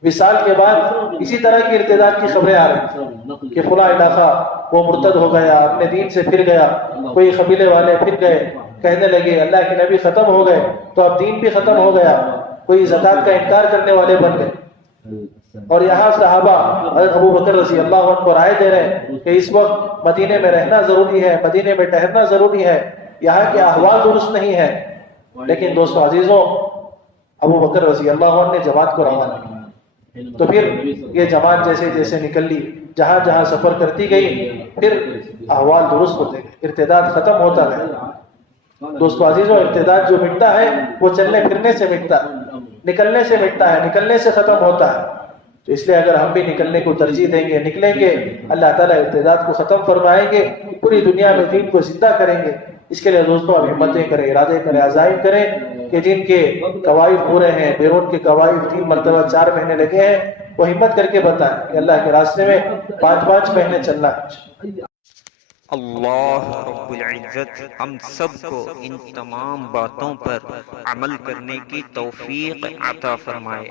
وصال کے بعد اسی طرح کی ارتداد کی خبریں آ رہی کہ فلاں علاقہ وہ مرتد ہو گیا، اپنے دین سے پھر گیا، کوئی قبیلے والے پھر گئے، کہنے لگے اللہ کے نبی ختم ہو گئے تو اب دین بھی ختم ہو گیا، کوئی زکوٰۃ کا انکار کرنے والے بن گئے. اور یہاں صحابہ حضرت ابو بکر رضی اللہ عنہ کو رائے دے رہے ہیں کہ اس وقت مدینے میں رہنا ضروری ہے، مدینے میں ٹہرنا ضروری ہے، یہاں کے احوال درست نہیں ہے. لیکن دوستو عزیزوں، ابو بکر رضی اللہ عنہ نے جماعت کو روانہ کیا. تو پھر یہ جماعت جیسے جیسے نکل لی، جہاں جہاں سفر کرتی گئی، پھر احوال درست ہوتے گئے، ارتداد ختم ہوتا گیا. دوستو عزیزوں، ارتداد جو مٹتا ہے وہ چلنے پھرنے سے مٹتا ہے، نکلنے سے مٹتا ہے، نکلنے سے ختم ہوتا ہے. تو اس لیے اگر ہم بھی نکلنے کو ترجیح دیں گے، نکلیں گے، اللہ تعالیٰ ارتداد کو ختم فرمائیں گے، پوری دنیا میں دین کو زندہ کریں گے. اس کے لیے دوستوں اب ہمتیں کریں، ارادے کریں، عزائم کریں کہ جن کے قوائف پورے ہیں، بیرون کے قوائف 3 مرتبہ 4 مہینے لگے ہیں، وہ ہمت کر کے بتائیں کہ اللہ کے راستے میں 5 مہینے چلنا ہے. اللہ رب العزت ہم سب کو ان تمام باتوں پر عمل کرنے کی توفیق عطا فرمائے.